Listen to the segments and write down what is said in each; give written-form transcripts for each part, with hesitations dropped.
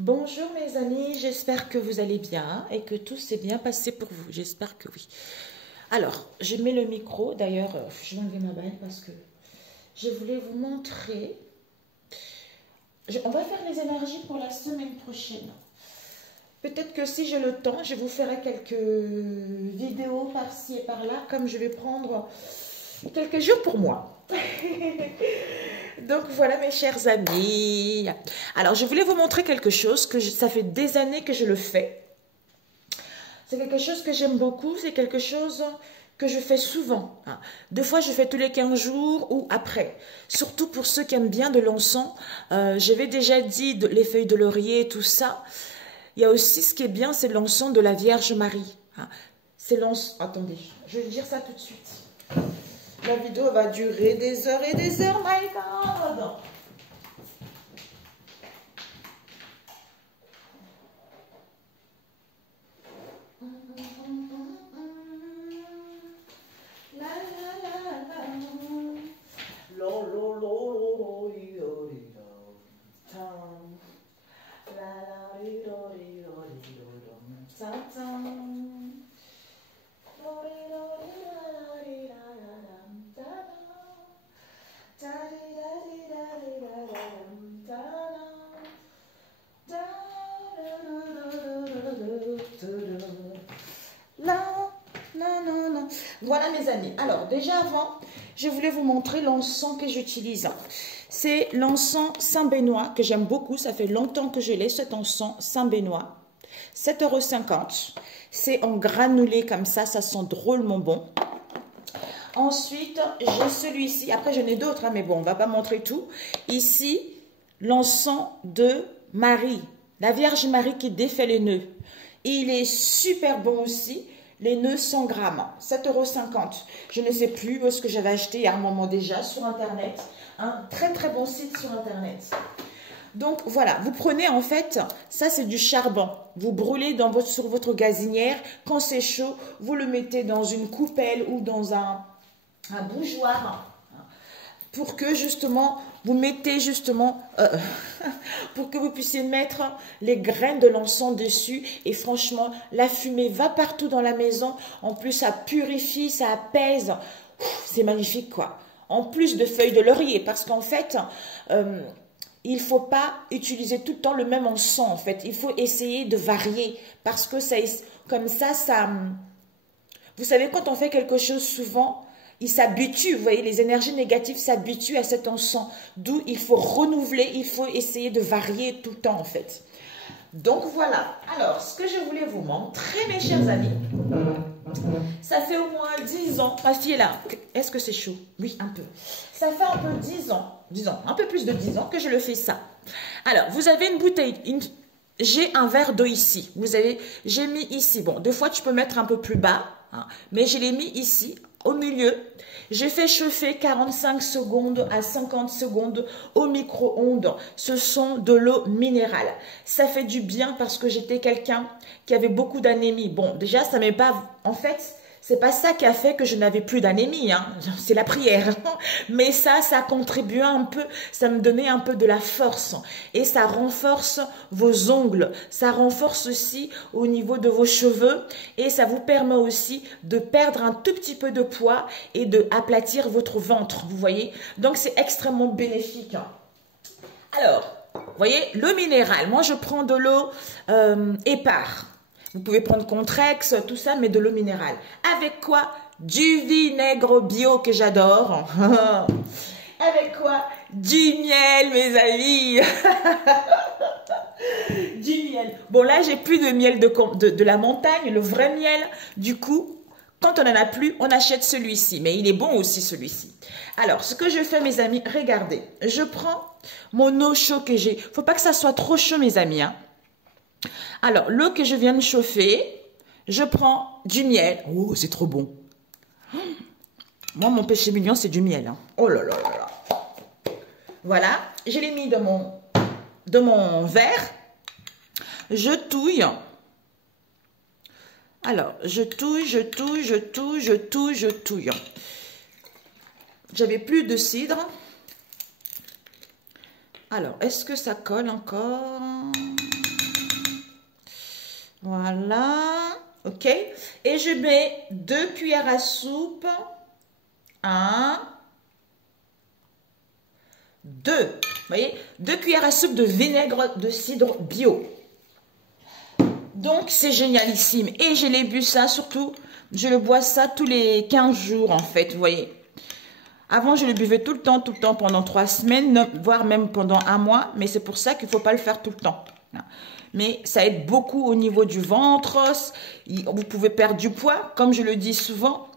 Bonjour mes amis, j'espère que vous allez bien et que tout s'est bien passé pour vous. J'espère que oui. Alors, je mets le micro. D'ailleurs, je vais enlever ma bague parce que je voulais vous montrer. On va faire les énergies pour la semaine prochaine. Peut-être que si j'ai le temps, je vous ferai quelques vidéos par-ci et par-là, comme je vais prendre quelques jours pour moi. Donc voilà mes chers amis. Alors je voulais vous montrer quelque chose ça fait des années que je le fais. C'est quelque chose que j'aime beaucoup, c'est quelque chose que je fais souvent. Deux fois je fais tous les 15 jours ou après. Surtout pour ceux qui aiment bien de l'encens. J'avais déjà dit les feuilles de laurier, tout ça. Il y a aussi ce qui est bien, c'est l'encens de la Vierge Marie. C'est l'encens... Attendez, je vais dire ça tout de suite. La vidéo va durer des heures et des heures, my God. Voilà mes amis. Alors déjà avant, je voulais vous montrer l'encens que j'utilise. C'est l'encens Saint-Benoît que j'aime beaucoup. Ça fait longtemps que je l'ai, cet encens Saint-Benoît. 7,50 €. C'est en granulé comme ça sent drôlement bon. Ensuite, j'ai celui-ci. Après, j'en ai d'autres, mais bon, on ne va pas montrer tout. Ici, l'encens de Marie, la Vierge Marie qui défait les nœuds. Il est super bon aussi. Les nœuds 100 grammes, 7,50 €. Je ne sais plus où est-ce que j'avais acheté il y a un moment déjà sur Internet. Un très très bon site sur Internet. Donc voilà, vous prenez en fait, ça c'est du charbon. Vous brûlez sur votre gazinière. Quand c'est chaud, vous le mettez dans une coupelle ou dans un bougeoir. Pour que justement, vous mettez justement, pour que vous puissiez mettre les graines de l'encens dessus. Et franchement, la fumée va partout dans la maison. En plus, ça purifie, ça apaise. C'est magnifique quoi. En plus de feuilles de laurier, parce qu'en fait, il ne faut pas utiliser tout le temps le même encens en fait. Il faut essayer de varier, parce que ça, comme ça, vous savez, quand on fait quelque chose souvent, il s'habitue, vous voyez, les énergies négatives s'habituent à cet encens. D'où il faut renouveler, il faut essayer de varier tout le temps en fait. Donc voilà, alors ce que je voulais vous montrer mes chers amis, ça fait au moins 10 ans, ma fille est là, est-ce que c'est chaud? Oui, un peu. Ça fait un peu 10 ans, un peu plus de 10 ans que je le fais ça. Alors, vous avez une bouteille, j'ai un verre d'eau ici, j'ai mis ici, bon, deux fois tu peux mettre un peu plus bas, mais je l'ai mis ici, au milieu. J'ai fait chauffer 45 secondes à 50 secondes au micro-ondes. Ce sont de l'eau minérale. Ça fait du bien parce que j'étais quelqu'un qui avait beaucoup d'anémie. Bon, déjà, ça m'est pas... En fait, c'est pas ça qui a fait que je n'avais plus d'anémie. C'est la prière. Mais ça contribuait un peu. Ça me donnait un peu de la force. Et ça renforce vos ongles. Ça renforce aussi au niveau de vos cheveux. Et ça vous permet aussi de perdre un tout petit peu de poids et de aplatir votre ventre. Vous voyez? Donc, c'est extrêmement bénéfique. Alors, vous voyez, l'eau minérale. Moi, je prends de l'eau épars. Vous pouvez prendre Contrex, tout ça, mais de l'eau minérale. Avec quoi? Du vinaigre bio que j'adore. Avec quoi? Du miel, mes amis. Du miel. Bon, là, j'ai plus de miel de la montagne, le vrai miel. Du coup, quand on n'en a plus, on achète celui-ci. Mais il est bon aussi, celui-ci. Alors, ce que je fais, mes amis, regardez. Je prends mon eau chaude que j'ai. Faut pas que ça soit trop chaud, mes amis, Alors, l'eau que je viens de chauffer, je prends du miel. Oh, c'est trop bon. Moi, mon péché mignon, c'est du miel. Oh là là là là. Voilà, je l'ai mis dans mon verre. Je touille. Alors, je touille. J'avais plus de cidre. Alors, est-ce que ça colle encore? Voilà. OK. Et je mets 2 cuillères à soupe. 1, 2. Vous voyez, 2 cuillères à soupe de vinaigre de cidre bio. Donc, c'est génialissime. Et je l'ai bu ça, surtout, je le bois ça tous les 15 jours, en fait, vous voyez. Avant, je le buvais tout le temps, pendant 3 semaines, voire même pendant 1 mois. Mais c'est pour ça qu'il ne faut pas le faire tout le temps. Mais ça aide beaucoup au niveau du ventre. Vous pouvez perdre du poids, comme je le dis souvent.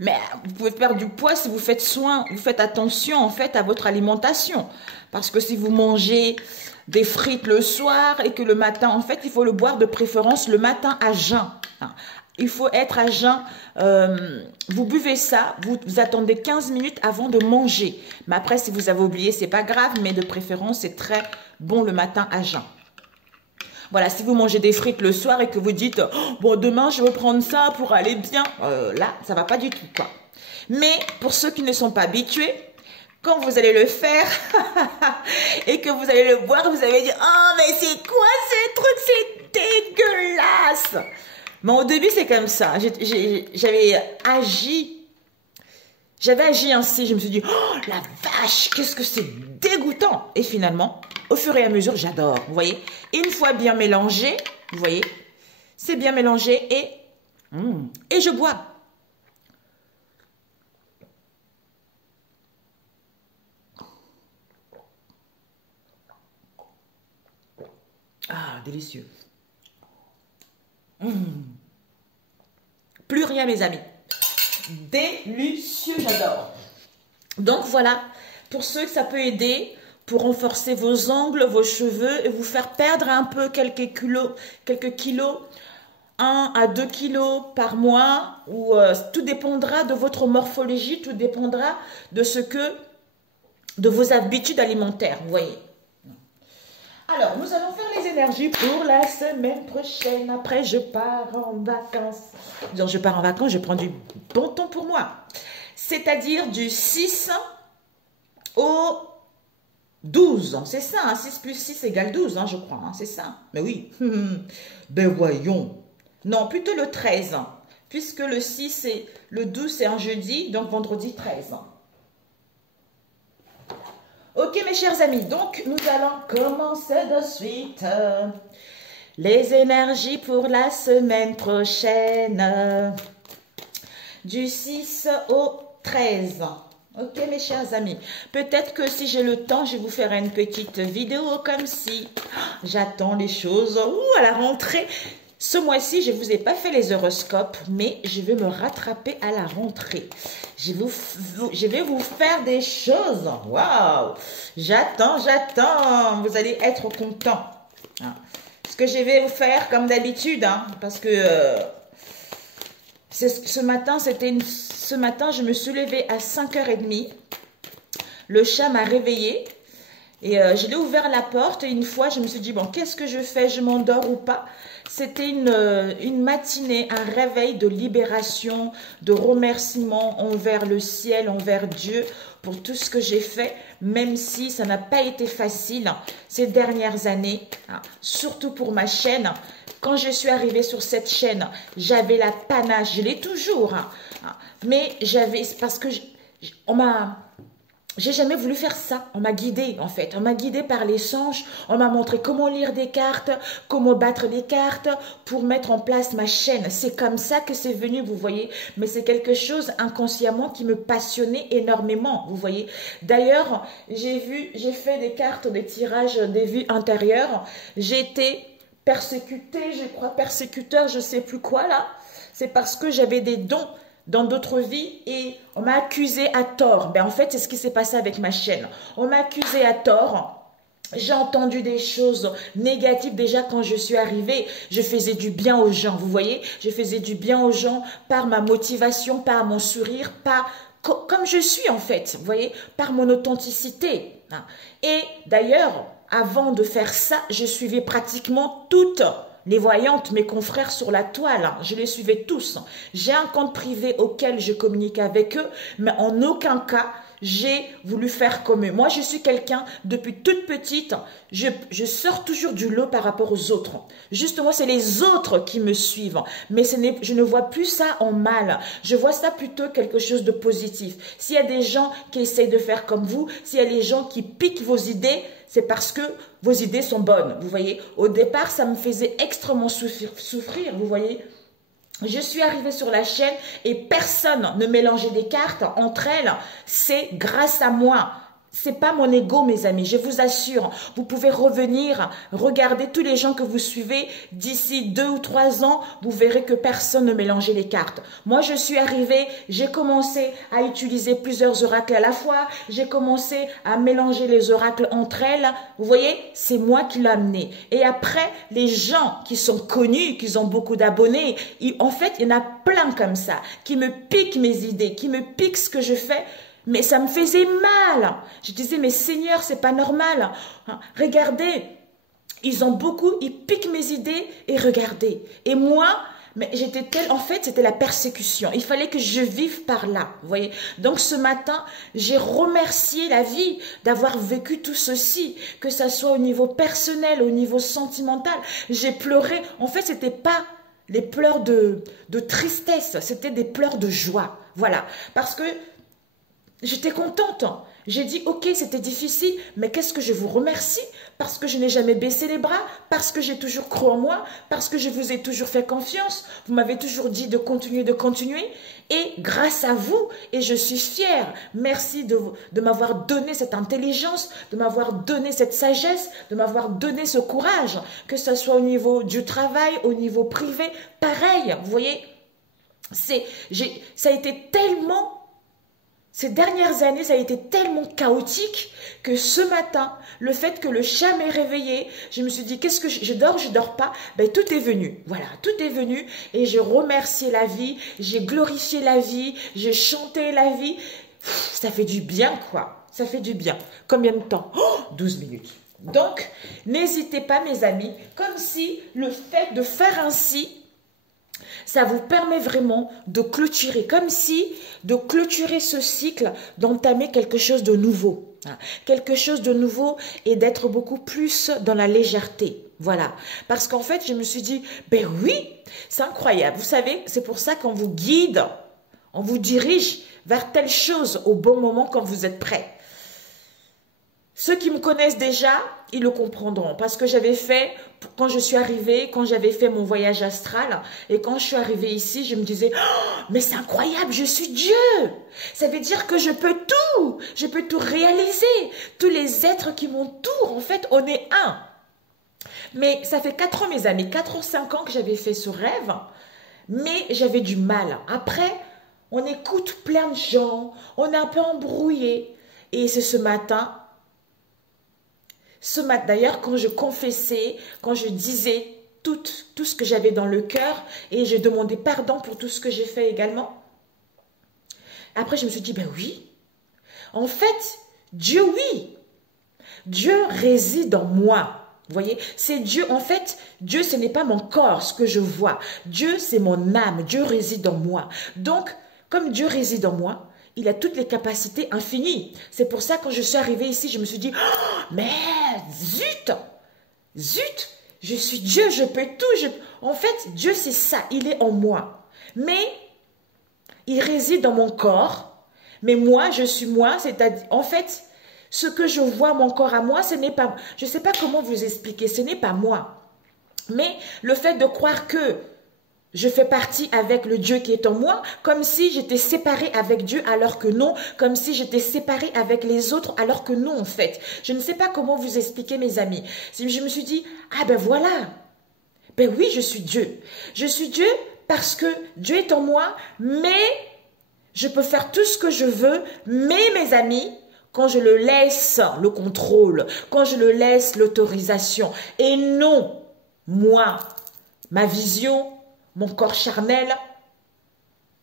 Mais vous pouvez perdre du poids si vous faites soin, vous faites attention en fait à votre alimentation. Parce que si vous mangez des frites le soir et que le matin, en fait, il faut le boire de préférence le matin à jeun. Il faut être à jeun. Vous buvez ça, vous attendez 15 minutes avant de manger. Mais après, si vous avez oublié, c'est pas grave, mais de préférence, c'est très bon le matin à jeun. Voilà, si vous mangez des frites le soir et que vous dites « Bon, demain, je vais prendre ça pour aller bien. » Là, ça va pas du tout, quoi. Mais pour ceux qui ne sont pas habitués, quand vous allez le faire et que vous allez le boire, vous allez dire « Oh, mais c'est quoi ce truc? C'est dégueulasse !» Mais au début, c'est comme ça. J'avais agi ainsi. Je me suis dit « Oh, la vache, qu'est-ce que c'est dégoûtant !» Et finalement, au fur et à mesure, j'adore, vous voyez. Une fois bien mélangé, vous voyez, c'est bien mélangé et je bois. Ah, délicieux. Plus rien, mes amis. Délicieux, j'adore. Donc, voilà, pour ceux que ça peut aider, pour renforcer vos ongles, vos cheveux et vous faire perdre un peu quelques kilos, 1 à 2 kilos par mois, ou tout dépendra de votre morphologie, tout dépendra de vos habitudes alimentaires, vous voyez. Alors, nous allons faire les énergies pour la semaine prochaine. Après, je pars en vacances. Donc, je pars en vacances, je prends du bon temps pour moi. C'est-à-dire du 6 au 12. C'est ça, hein, 6 plus 6 égale 12, hein, je crois. Hein, c'est ça. Mais oui. Ben voyons. Non, plutôt le 13. Puisque le 6 et le 12, c'est un jeudi, donc vendredi 13. Ok mes chers amis, donc nous allons commencer de suite les énergies pour la semaine prochaine, du 6 au 13. Ok mes chers amis, peut-être que si j'ai le temps, je vais vous faire une petite vidéo comme si j'attends les choses à la rentrée. Ce mois-ci, je ne vous ai pas fait les horoscopes, mais je vais me rattraper à la rentrée. Je vais vous faire des choses. Waouh! J'attends. Vous allez être contents. Ce que je vais vous faire, comme d'habitude, parce que ce matin, je me suis levée à 5h30. Le chat m'a réveillée. Et je l'ai ouvert la porte et une fois, je me suis dit, bon, qu'est-ce que je fais? Je m'endors ou pas? C'était une matinée, un réveil de libération, de remerciement envers le ciel, envers Dieu, pour tout ce que j'ai fait, même si ça n'a pas été facile ces dernières années, surtout pour ma chaîne. Quand je suis arrivée sur cette chaîne, j'avais la panache, je l'ai toujours, mais parce que j'ai jamais voulu faire ça. On m'a guidée, en fait. On m'a guidée par les songes. On m'a montré comment lire des cartes, comment battre les cartes pour mettre en place ma chaîne. C'est comme ça que c'est venu, vous voyez. Mais c'est quelque chose inconsciemment qui me passionnait énormément, vous voyez. D'ailleurs, j'ai fait des cartes, des tirages, des vues intérieures. J'ai été persécutée, je crois, persécuteur, je sais plus quoi, là. C'est parce que j'avais des dons dans d'autres vies et on m'a accusé à tort. Ben, en fait, c'est ce qui s'est passé avec ma chaîne. On m'a accusé à tort. J'ai entendu des choses négatives déjà quand je suis arrivée. Je faisais du bien aux gens, vous voyez. Je faisais du bien aux gens par ma motivation, par mon sourire, comme je suis en fait, vous voyez, par mon authenticité. Et d'ailleurs, avant de faire ça, je suivais pratiquement toutes les voyantes, mes confrères sur la toile, je les suivais tous. J'ai un compte privé auquel je communique avec eux, mais en aucun cas, j'ai voulu faire comme eux. Moi, je suis quelqu'un, depuis toute petite, je sors toujours du lot par rapport aux autres. Justement, c'est les autres qui me suivent. Mais je ne vois plus ça en mal. Je vois ça plutôt quelque chose de positif. S'il y a des gens qui essayent de faire comme vous, s'il y a des gens qui piquent vos idées, c'est parce que vos idées sont bonnes. Vous voyez, au départ, ça me faisait extrêmement souffrir, vous voyez. Je suis arrivée sur la chaîne et personne ne mélangeait des cartes entre elles. C'est grâce à moi. C'est pas mon ego, mes amis, je vous assure. Vous pouvez revenir, regarder tous les gens que vous suivez. D'ici 2 ou 3 ans, vous verrez que personne ne mélangeait les cartes. Moi, je suis arrivée, j'ai commencé à utiliser plusieurs oracles à la fois. J'ai commencé à mélanger les oracles entre elles. Vous voyez, c'est moi qui l'ai amené. Et après, les gens qui sont connus, qui ont beaucoup d'abonnés, en fait, il y en a plein comme ça, qui me piquent mes idées, qui me piquent ce que je fais. Mais ça me faisait mal. Je disais, mais Seigneur, c'est pas normal. Regardez, ils piquent mes idées et regardez. Et moi, mais j'étais en fait, c'était la persécution. Il fallait que je vive par là, vous voyez. Donc ce matin, j'ai remercié la vie d'avoir vécu tout ceci, que ça soit au niveau personnel, au niveau sentimental. J'ai pleuré. En fait, c'était pas les pleurs de tristesse, c'était des pleurs de joie. Voilà, parce que j'étais contente. J'ai dit, ok, c'était difficile, mais qu'est-ce que je vous remercie? Parce que je n'ai jamais baissé les bras, parce que j'ai toujours cru en moi, parce que je vous ai toujours fait confiance. Vous m'avez toujours dit de continuer. Et grâce à vous, et je suis fière, merci de m'avoir donné cette intelligence, de m'avoir donné cette sagesse, de m'avoir donné ce courage, que ce soit au niveau du travail, au niveau privé, pareil, vous voyez. Ça a été tellement... Ces dernières années, ça a été tellement chaotique que ce matin, le fait que le chat m'ait réveillé, je me suis dit, qu'est-ce que je dors pas, ben, tout est venu. Voilà, tout est venu et j'ai remercié la vie, j'ai glorifié la vie, j'ai chanté la vie. Ça fait du bien, quoi. Ça fait du bien. Combien de temps? 12 minutes. Donc, n'hésitez pas, mes amis, comme si le fait de faire ainsi, ça vous permet vraiment de clôturer, comme si de clôturer ce cycle, d'entamer quelque chose de nouveau. Quelque chose de nouveau et d'être beaucoup plus dans la légèreté. Voilà. Parce qu'en fait, je me suis dit, ben oui, c'est incroyable. Vous savez, c'est pour ça qu'on vous guide, on vous dirige vers telle chose au bon moment quand vous êtes prêt. Ceux qui me connaissent déjà, ils le comprendront. Parce que j'avais fait, quand je suis arrivée, quand j'avais fait mon voyage astral, et quand je suis arrivée ici, je me disais, oh, mais c'est incroyable, je suis Dieu. Ça veut dire que je peux tout réaliser. Tous les êtres qui m'entourent, en fait, on est un. Mais ça fait 4 ans, mes amis, 4 ou 5 ans que j'avais fait ce rêve, mais j'avais du mal. Après, on écoute plein de gens, on est un peu embrouillé. Et c'est ce matin, d'ailleurs, quand je confessais, quand je disais tout ce que j'avais dans le cœur et je demandais pardon pour tout ce que j'ai fait également. Après, je me suis dit, ben oui, en fait, Dieu, oui, Dieu réside en moi. Vous voyez, c'est Dieu, en fait, Dieu, ce n'est pas mon corps, ce que je vois. Dieu, c'est mon âme, Dieu réside en moi. Donc, comme Dieu réside en moi, il a toutes les capacités infinies. C'est pour ça, quand je suis arrivée ici, je me suis dit, oh, mais zut, je suis Dieu, je peux tout. En fait, Dieu, c'est ça, il est en moi. Mais, il réside dans mon corps. Mais moi, je suis moi, c'est-à-dire, en fait, ce que je vois, mon corps à moi, ce n'est pas, je ne sais pas comment vous expliquer, ce n'est pas moi. Mais le fait de croire que je fais partie avec le Dieu qui est en moi, comme si j'étais séparée avec Dieu alors que non, comme si j'étais séparée avec les autres alors que non en fait. Je ne sais pas comment vous expliquer mes amis. Je me suis dit, ah ben voilà, ben oui je suis Dieu. Je suis Dieu parce que Dieu est en moi, mais je peux faire tout ce que je veux, mais mes amis, quand je le laisse le contrôle, quand je le laisse l'autorisation, et non, moi, ma vision, mon corps charnel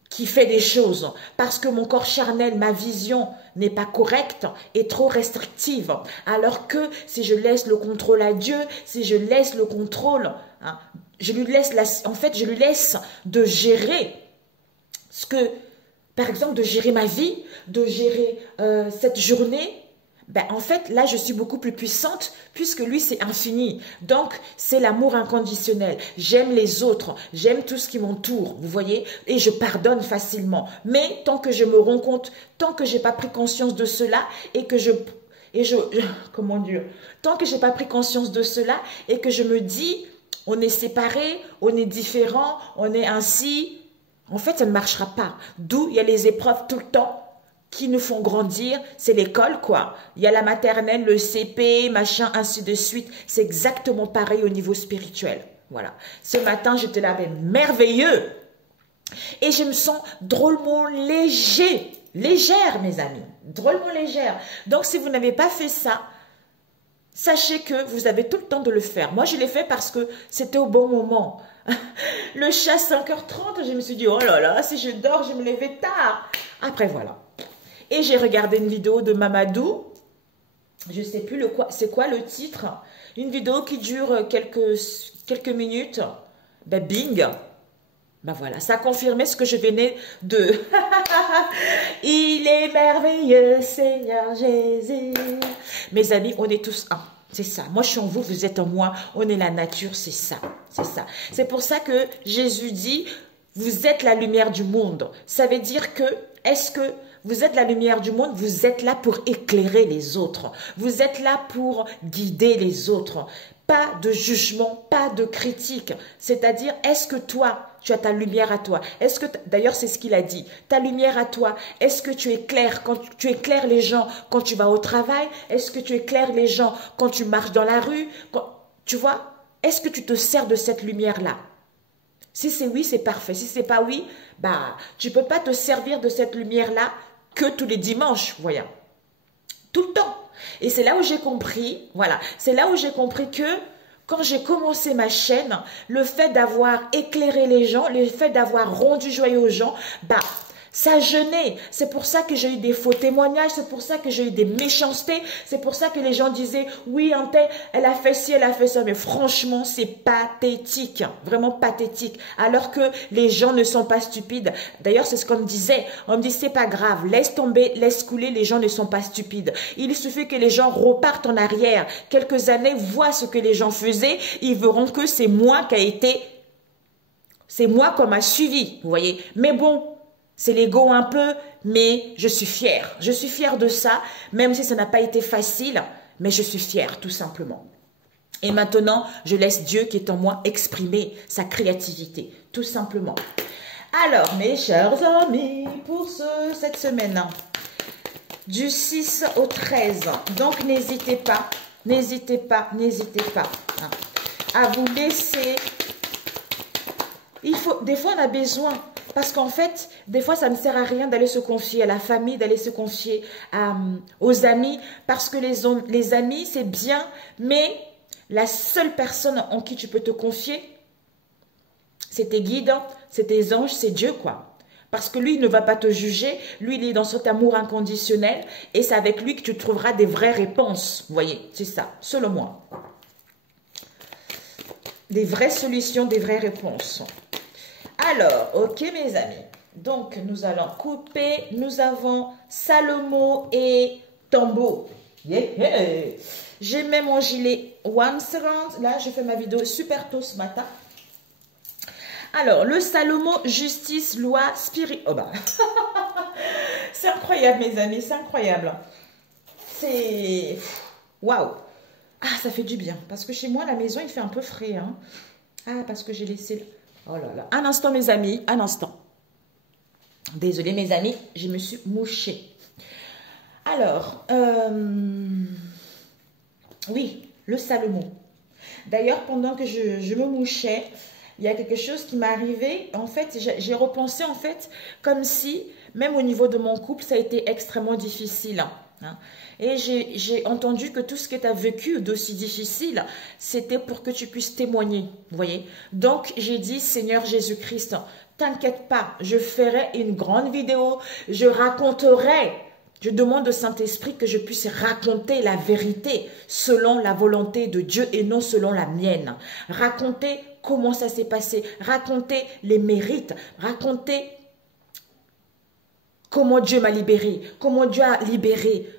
qui fait des choses parce que mon corps charnel, ma vision n'est pas correcte et trop restrictive. Alors que si je laisse le contrôle à Dieu, si je laisse le contrôle, hein, je lui laisse de gérer ce que par exemple, de gérer ma vie, de gérer cette journée, ben, en fait, là, je suis beaucoup plus puissante puisque lui, c'est infini. Donc, c'est l'amour inconditionnel. J'aime les autres, j'aime tout ce qui m'entoure, vous voyez, et je pardonne facilement. Mais tant que je me rends compte, tant que j'ai pas pris conscience de cela et que comment dire, tant que j'ai pas pris conscience de cela et que je me dis, on est séparés, on est différents, on est ainsi, en fait, ça ne marchera pas. D'où il y a les épreuves tout le temps qui nous font grandir, c'est l'école, quoi. Il y a la maternelle, le CP, machin, ainsi de suite. C'est exactement pareil au niveau spirituel. Voilà. Ce matin, j'étais là, mais merveilleux. Et je me sens drôlement légère, mes amis. Drôlement légère. Donc, si vous n'avez pas fait ça, sachez que vous avez tout le temps de le faire. Moi, je l'ai fait parce que c'était au bon moment. Le chat, 5h30, je me suis dit, oh là là, si je dors, je vais me lever tard. Après, voilà. Et j'ai regardé une vidéo de Mamadou, je ne sais plus c'est quoi le titre, une vidéo qui dure quelques minutes, ben bing, ben voilà, ça confirmait ce que je venais de... Il est merveilleux, Seigneur Jésus. Mes amis, on est tous un. C'est ça. Moi, je suis en vous, vous êtes en moi. On est la nature, c'est ça. C'est ça. C'est pour ça que Jésus dit, vous êtes la lumière du monde. Ça veut dire que, est-ce que vous êtes la lumière du monde, vous êtes là pour éclairer les autres. Vous êtes là pour guider les autres. Pas de jugement, pas de critique. C'est-à-dire, est-ce que toi, tu as ta lumière à toi? Est-ce que, d'ailleurs, c'est ce qu'il a dit, ta lumière à toi, est-ce que tu éclaires quand tu éclaires les gens quand tu vas au travail? Est-ce que tu éclaires les gens quand tu marches dans la rue? Tu vois, est-ce que tu te sers de cette lumière-là? Si c'est oui, c'est parfait. Si c'est pas oui, bah, tu peux pas te servir de cette lumière-là que tous les dimanches, voyons. Tout le temps. Et c'est là où j'ai compris, voilà, c'est là où j'ai compris que quand j'ai commencé ma chaîne, le fait d'avoir éclairé les gens, le fait d'avoir rendu joyeux aux gens, bah, ça jeûnait. C'est pour ça que j'ai eu des faux témoignages, c'est pour ça que j'ai eu des méchancetés, c'est pour ça que les gens disaient, oui, elle a fait ci, elle a fait ça. Mais franchement, c'est pathétique, vraiment pathétique. Alors que les gens ne sont pas stupides. D'ailleurs, c'est ce qu'on me disait. On me dit, c'est pas grave, laisse tomber, laisse couler, les gens ne sont pas stupides. Il suffit que les gens repartent en arrière, quelques années, voient ce que les gens faisaient, ils verront que c'est moi qui a été, c'est moi qu'on m'a suivi, vous voyez. Mais bon, c'est l'ego un peu, mais je suis fière. Je suis fière de ça, même si ça n'a pas été facile, mais je suis fière, tout simplement. Et maintenant, je laisse Dieu qui est en moi exprimer sa créativité, tout simplement. Alors, mes chers amis, pour cette semaine, du 6 au 13, donc n'hésitez pas, à vous laisser. Des fois, on a besoin. Parce qu'en fait, des fois, ça ne sert à rien d'aller se confier à la famille, d'aller se confier aux amis. Parce que les amis, c'est bien, mais la seule personne en qui tu peux te confier, c'est tes guides, c'est tes anges, c'est Dieu, quoi. Parce que lui, il ne va pas te juger. Lui, il est dans cet amour inconditionnel. Et c'est avec lui que tu trouveras des vraies réponses. Vous voyez, c'est ça, selon moi. Des vraies solutions, des vraies réponses. Alors, ok mes amis, donc nous allons couper, nous avons Salomon et Tambo. Yeah. J'ai mis mon gilet One Surround, là je fais ma vidéo super tôt ce matin. Alors, le Salomon, justice, loi, spirit... Oh bah, c'est incroyable mes amis, c'est incroyable. C'est... Waouh. Ah, ça fait du bien, parce que chez moi, la maison, il fait un peu frais. Hein. Ah, parce que j'ai laissé... Oh là là. Un instant, mes amis, un instant. Désolée, mes amis, je me suis mouchée. Alors, oui, le Salomon. D'ailleurs, pendant que je me mouchais, il y a quelque chose qui m'est arrivé. En fait, j'ai repensé, en fait, comme si, même au niveau de mon couple, ça a été extrêmement difficile. Hein. Et j'ai entendu que tout ce que tu as vécu d'aussi difficile, c'était pour que tu puisses témoigner, vous voyez. Donc, j'ai dit, Seigneur Jésus-Christ, t'inquiète pas, je ferai une grande vidéo, je raconterai, je demande au Saint-Esprit que je puisse raconter la vérité selon la volonté de Dieu et non selon la mienne. Raconter comment ça s'est passé, raconter les mérites, raconter comment Dieu m'a libéré, comment Dieu a libéré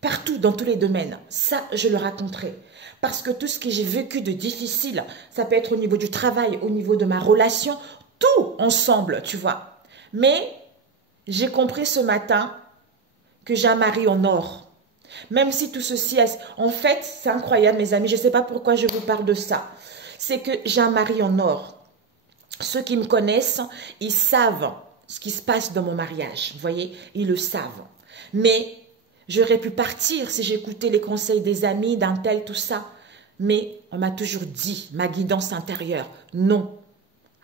partout, dans tous les domaines. Ça, je le raconterai. Parce que tout ce que j'ai vécu de difficile, ça peut être au niveau du travail, au niveau de ma relation, tout ensemble, tu vois. Mais j'ai compris ce matin que j'ai un mari en or. Même si tout ceci, en fait, c'est incroyable, mes amis, je ne sais pas pourquoi je vous parle de ça. C'est que j'ai un mari en or. Ceux qui me connaissent, ils savent ce qui se passe dans mon mariage. Vous voyez, ils le savent. Mais j'aurais pu partir si j'écoutais les conseils des amis, d'un tel, tout ça. Mais on m'a toujours dit, ma guidance intérieure, non,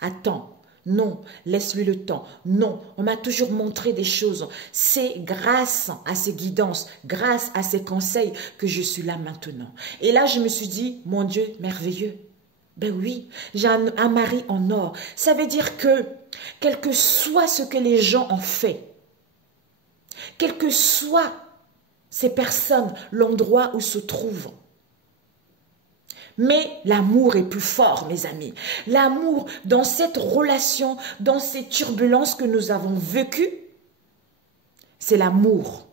attends, non, laisse-lui le temps, non. On m'a toujours montré des choses. C'est grâce à ces guidances, grâce à ces conseils que je suis là maintenant. Et là, je me suis dit, mon Dieu, merveilleux. Ben oui, j'ai un mari en or. Ça veut dire que, quel que soit ce que les gens ont fait, quel que soit ces personnes, l'endroit où se trouvent, mais l'amour est plus fort, mes amis. L'amour, dans cette relation, dans ces turbulences que nous avons vécues, c'est l'amour.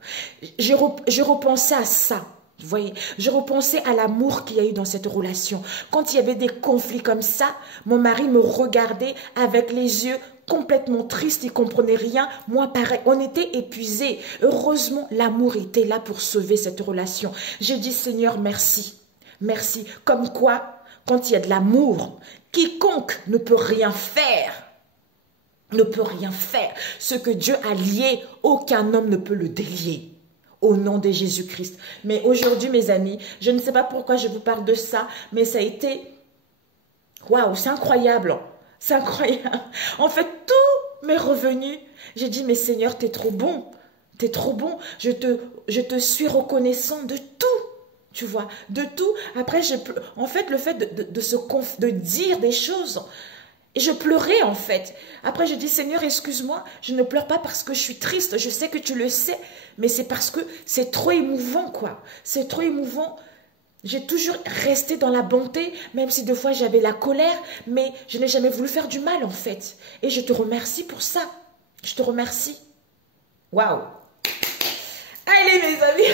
Je repensais à ça. Vous voyez, je repensais à l'amour qu'il y a eu dans cette relation. Quand il y avait des conflits comme ça, mon mari me regardait avec les yeux complètement tristes, il ne comprenait rien. Moi, pareil, on était épuisés. Heureusement, l'amour était là pour sauver cette relation. J'ai dit, Seigneur, merci. Merci. Comme quoi, quand il y a de l'amour, quiconque ne peut rien faire. Ne peut rien faire. Ce que Dieu a lié, aucun homme ne peut le délier. Au nom de Jésus-Christ. Mais aujourd'hui, mes amis, je ne sais pas pourquoi je vous parle de ça, mais ça a été... Waouh, c'est incroyable. C'est incroyable. En fait, tout m'est revenu. J'ai dit, mais Seigneur, t'es trop bon. T'es trop bon. Je te suis reconnaissant de tout. Tu vois, de tout. Après, en fait, le fait de dire des choses... Et je pleurais en fait. Après, je dis, Seigneur, excuse-moi, je ne pleure pas parce que je suis triste. Je sais que tu le sais, mais c'est parce que c'est trop émouvant, quoi. C'est trop émouvant. J'ai toujours resté dans la bonté, même si des fois j'avais la colère, mais je n'ai jamais voulu faire du mal, en fait. Et je te remercie pour ça. Je te remercie. Waouh. Allez, mes amis.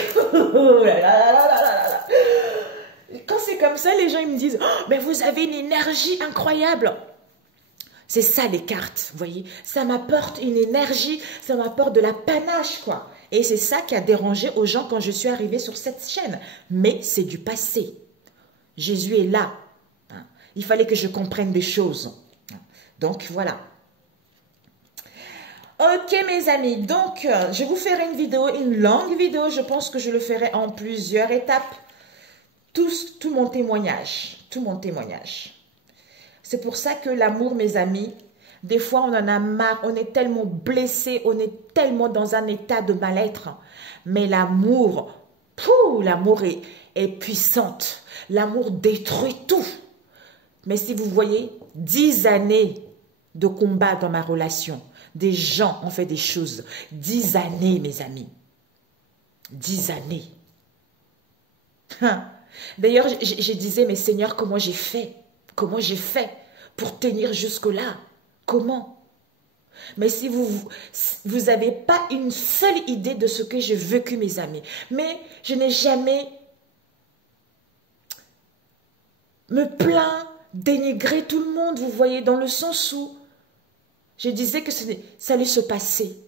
Quand c'est comme ça, les gens ils me disent, oh, mais vous avez une énergie incroyable. C'est ça les cartes, vous voyez. Ça m'apporte une énergie, ça m'apporte de la panache, quoi. Et c'est ça qui a dérangé aux gens quand je suis arrivée sur cette chaîne. Mais c'est du passé. Jésus est là. Il fallait que je comprenne des choses. Donc, voilà. Ok, mes amis. Donc, je vous ferai une vidéo, une longue vidéo. Je pense que je le ferai en plusieurs étapes. Tout mon témoignage. Tout mon témoignage. C'est pour ça que l'amour, mes amis, des fois on en a marre, on est tellement blessé, on est tellement dans un état de mal-être. Mais l'amour, l'amour est puissante. L'amour détruit tout. Mais si vous voyez, 10 années de combat dans ma relation, des gens ont fait des choses. 10 années, mes amis. 10 années. D'ailleurs, je disais, mais Seigneur, comment j'ai fait? Comment j'ai fait pour tenir jusque-là? Comment? Mais si vous n'avez pas une seule idée de ce que j'ai vécu, mes amis. Mais je n'ai jamais me plaint, dénigré tout le monde, vous voyez, dans le sens où je disais que ça allait se passer.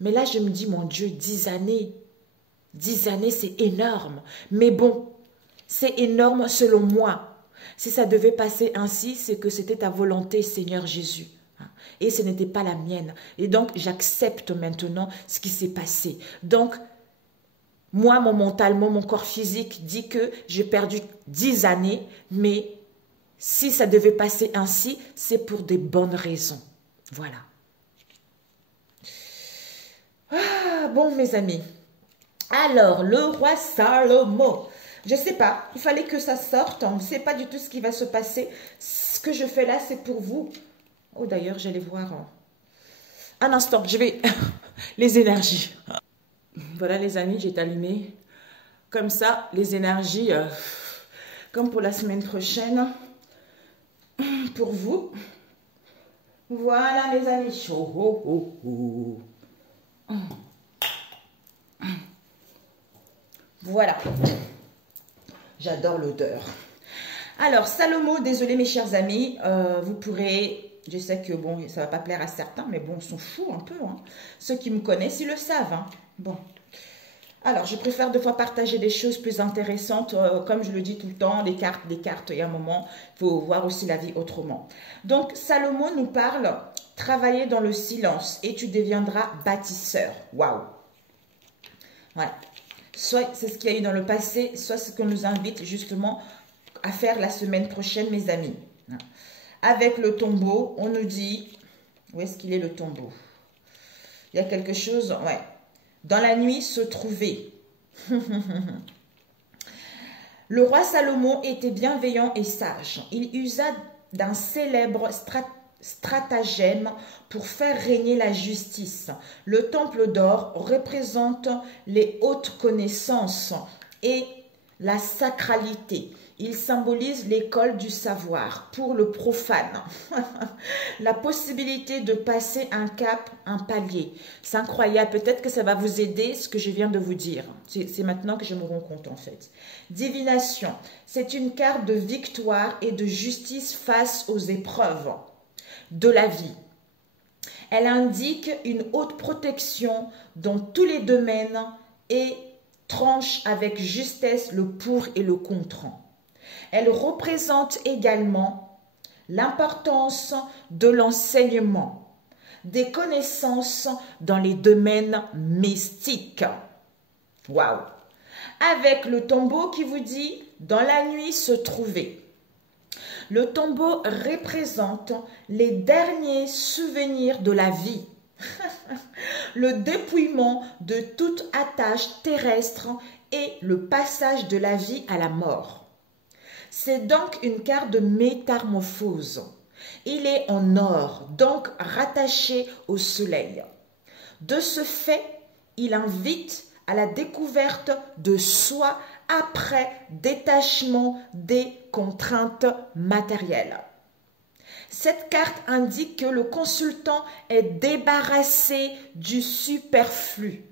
Mais là, je me dis, mon Dieu, 10 années. 10 années, c'est énorme. Mais bon, c'est énorme selon moi. Si ça devait passer ainsi, c'est que c'était ta volonté, Seigneur Jésus. Et ce n'était pas la mienne. Et donc, j'accepte maintenant ce qui s'est passé. Donc, moi, mon mental, mon corps physique dit que j'ai perdu 10 années, mais si ça devait passer ainsi, c'est pour des bonnes raisons. Voilà. Ah, bon, mes amis. Alors, le roi Salomon. Je ne sais pas, il fallait que ça sorte, on ne sait pas du tout ce qui va se passer. Ce que je fais là, c'est pour vous. Oh, d'ailleurs, j'allais voir un instant, je vais... les énergies. Voilà, les amis, j'ai allumé. Comme ça, les énergies, comme pour la semaine prochaine, pour vous. Voilà, les amis. Oh, oh, oh, oh. Voilà. J'adore l'odeur. Alors, Salomon, désolé mes chers amis, vous pourrez, je sais que bon, ça ne va pas plaire à certains, mais bon, ils sont fous un peu. Hein. Ceux qui me connaissent, ils le savent. Hein. Bon. Alors, je préfère des fois partager des choses plus intéressantes, comme je le dis tout le temps, des cartes, il y a un moment, il faut voir aussi la vie autrement. Donc, Salomon nous parle, travailler dans le silence et tu deviendras bâtisseur. Waouh! Ouais. Soit c'est ce qu'il y a eu dans le passé, soit ce qu'on nous invite justement à faire la semaine prochaine, mes amis. Avec le tombeau, on nous dit, où est-ce qu'il est le tombeau? Il y a quelque chose, ouais. Dans la nuit se trouvait. Le roi Salomon était bienveillant et sage. Il usa d'un célèbre stratagème pour faire régner la justice. Le temple d'or représente les hautes connaissances et la sacralité. Il symbolise l'école du savoir pour le profane. La possibilité de passer un cap, un palier. C'est incroyable. Peut-être que ça va vous aider ce que je viens de vous dire. C'est maintenant que je me rends compte en fait. Divination. C'est une carte de victoire et de justice face aux épreuves de la vie. Elle indique une haute protection dans tous les domaines et tranche avec justesse le pour et le contre. Elle représente également l'importance de l'enseignement, des connaissances dans les domaines mystiques. Waouh! Avec le tombeau qui vous dit « dans la nuit se trouver ». Le tombeau représente les derniers souvenirs de la vie, le dépouillement de toute attache terrestre et le passage de la vie à la mort. C'est donc une carte de métamorphose. Il est en or, donc rattaché au soleil. De ce fait, il invite à la découverte de soi après détachement des contraintes matérielles. Cette carte indique que le consultant est débarrassé du superflu.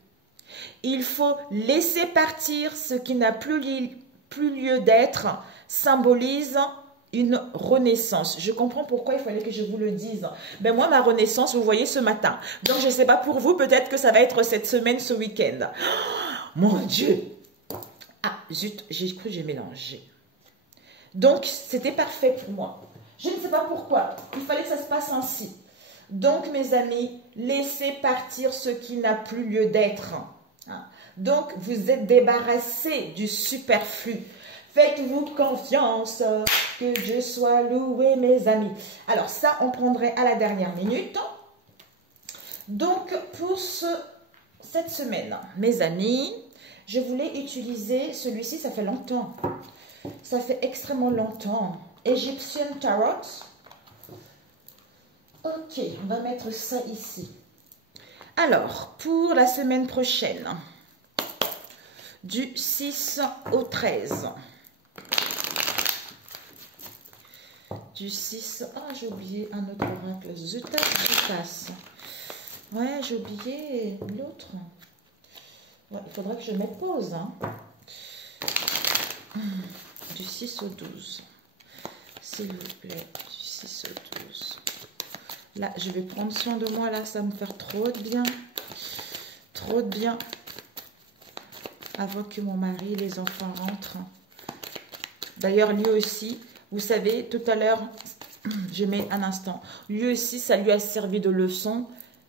Il faut laisser partir ce qui n'a plus lieu d'être, symbolise une renaissance. Je comprends pourquoi il fallait que je vous le dise. Mais moi, ma renaissance, vous voyez, ce matin. Donc, je ne sais pas pour vous, peut-être que ça va être cette semaine, ce week-end. Oh, mon Dieu! Ah, zut, j'ai cru que j'ai mélangé. Donc, c'était parfait pour moi. Je ne sais pas pourquoi. Il fallait que ça se passe ainsi. Donc, mes amis, laissez partir ce qui n'a plus lieu d'être. Donc, vous êtes débarrassés du superflu. Faites-vous confiance, que Dieu soit loué, mes amis. Alors, ça, on prendrait à la dernière minute. Donc, pour cette semaine, mes amis, je voulais utiliser celui-ci, ça fait longtemps. Ça fait extrêmement longtemps. Egyptian Tarot. Ok, on va mettre ça ici. Alors, pour la semaine prochaine, du 6 au 13. Du 6... Ah, j'ai oublié un autre oracle. Zut, je passe. Ouais, j'ai oublié l'autre. Ouais, il faudra que je mette pause. Hein. Du 6 au 12. S'il vous plaît, du 6 au 12. Là, je vais prendre soin de moi. Là, ça va me faire trop de bien. Trop de bien. Avant que mon mari et les enfants rentrent. D'ailleurs, lui aussi, vous savez, tout à l'heure, je mets un instant. Lui aussi, ça lui a servi de leçon,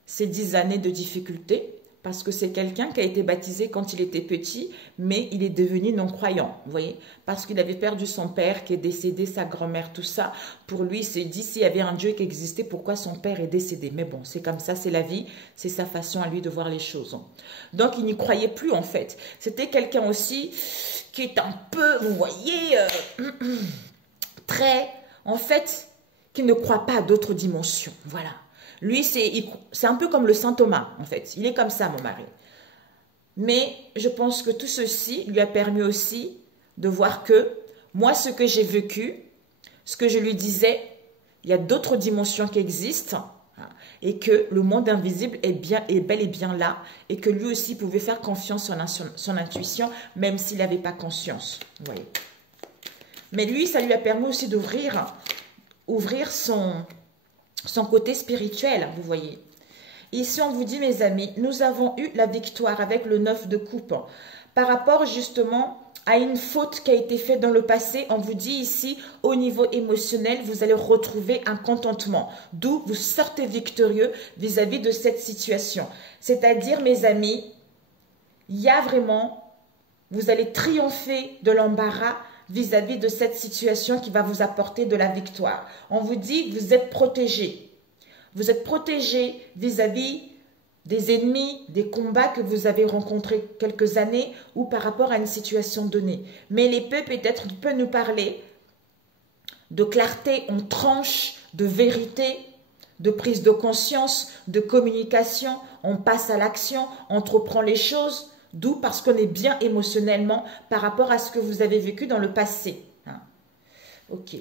ces 10 années de difficulté. Parce que c'est quelqu'un qui a été baptisé quand il était petit, mais il est devenu non-croyant, vous voyez. Parce qu'il avait perdu son père qui est décédé, sa grand-mère, tout ça. Pour lui, il s'est dit, s'il y avait un Dieu qui existait, pourquoi son père est décédé? Mais bon, c'est comme ça, c'est la vie, c'est sa façon à lui de voir les choses. Donc, il n'y croyait plus, en fait. C'était quelqu'un aussi qui est un peu, vous voyez, très, en fait, qui ne croit pas à d'autres dimensions, voilà. Lui, c'est un peu comme le Saint Thomas, en fait. Il est comme ça, mon mari. Mais je pense que tout ceci lui a permis aussi de voir que moi, ce que j'ai vécu, ce que je lui disais, il y a d'autres dimensions qui existent. Et que le monde invisible est bel et bien là. Et que lui aussi pouvait faire confiance en son intuition, même s'il n'avait pas conscience. Vous voyez. Mais lui, ça lui a permis aussi d'ouvrir son côté spirituel, vous voyez. Ici, on vous dit, mes amis, nous avons eu la victoire avec le 9 de coupe. Par rapport justement à une faute qui a été faite dans le passé, on vous dit ici, au niveau émotionnel, vous allez retrouver un contentement. D'où vous sortez victorieux vis-à-vis de cette situation. C'est-à-dire, mes amis, il y a vraiment, vous allez triompher de l'embarras vis-à-vis de cette situation qui va vous apporter de la victoire. On vous dit, vous êtes protégés. Vous êtes protégés vis-à-vis des ennemis, des combats que vous avez rencontrés quelques années ou par rapport à une situation donnée. Mais l'épée peut-être peut nous parler de clarté, on tranche, de vérité, de prise de conscience, de communication, on passe à l'action, on entreprend les choses, d'où parce qu'on est bien émotionnellement par rapport à ce que vous avez vécu dans le passé. Ok.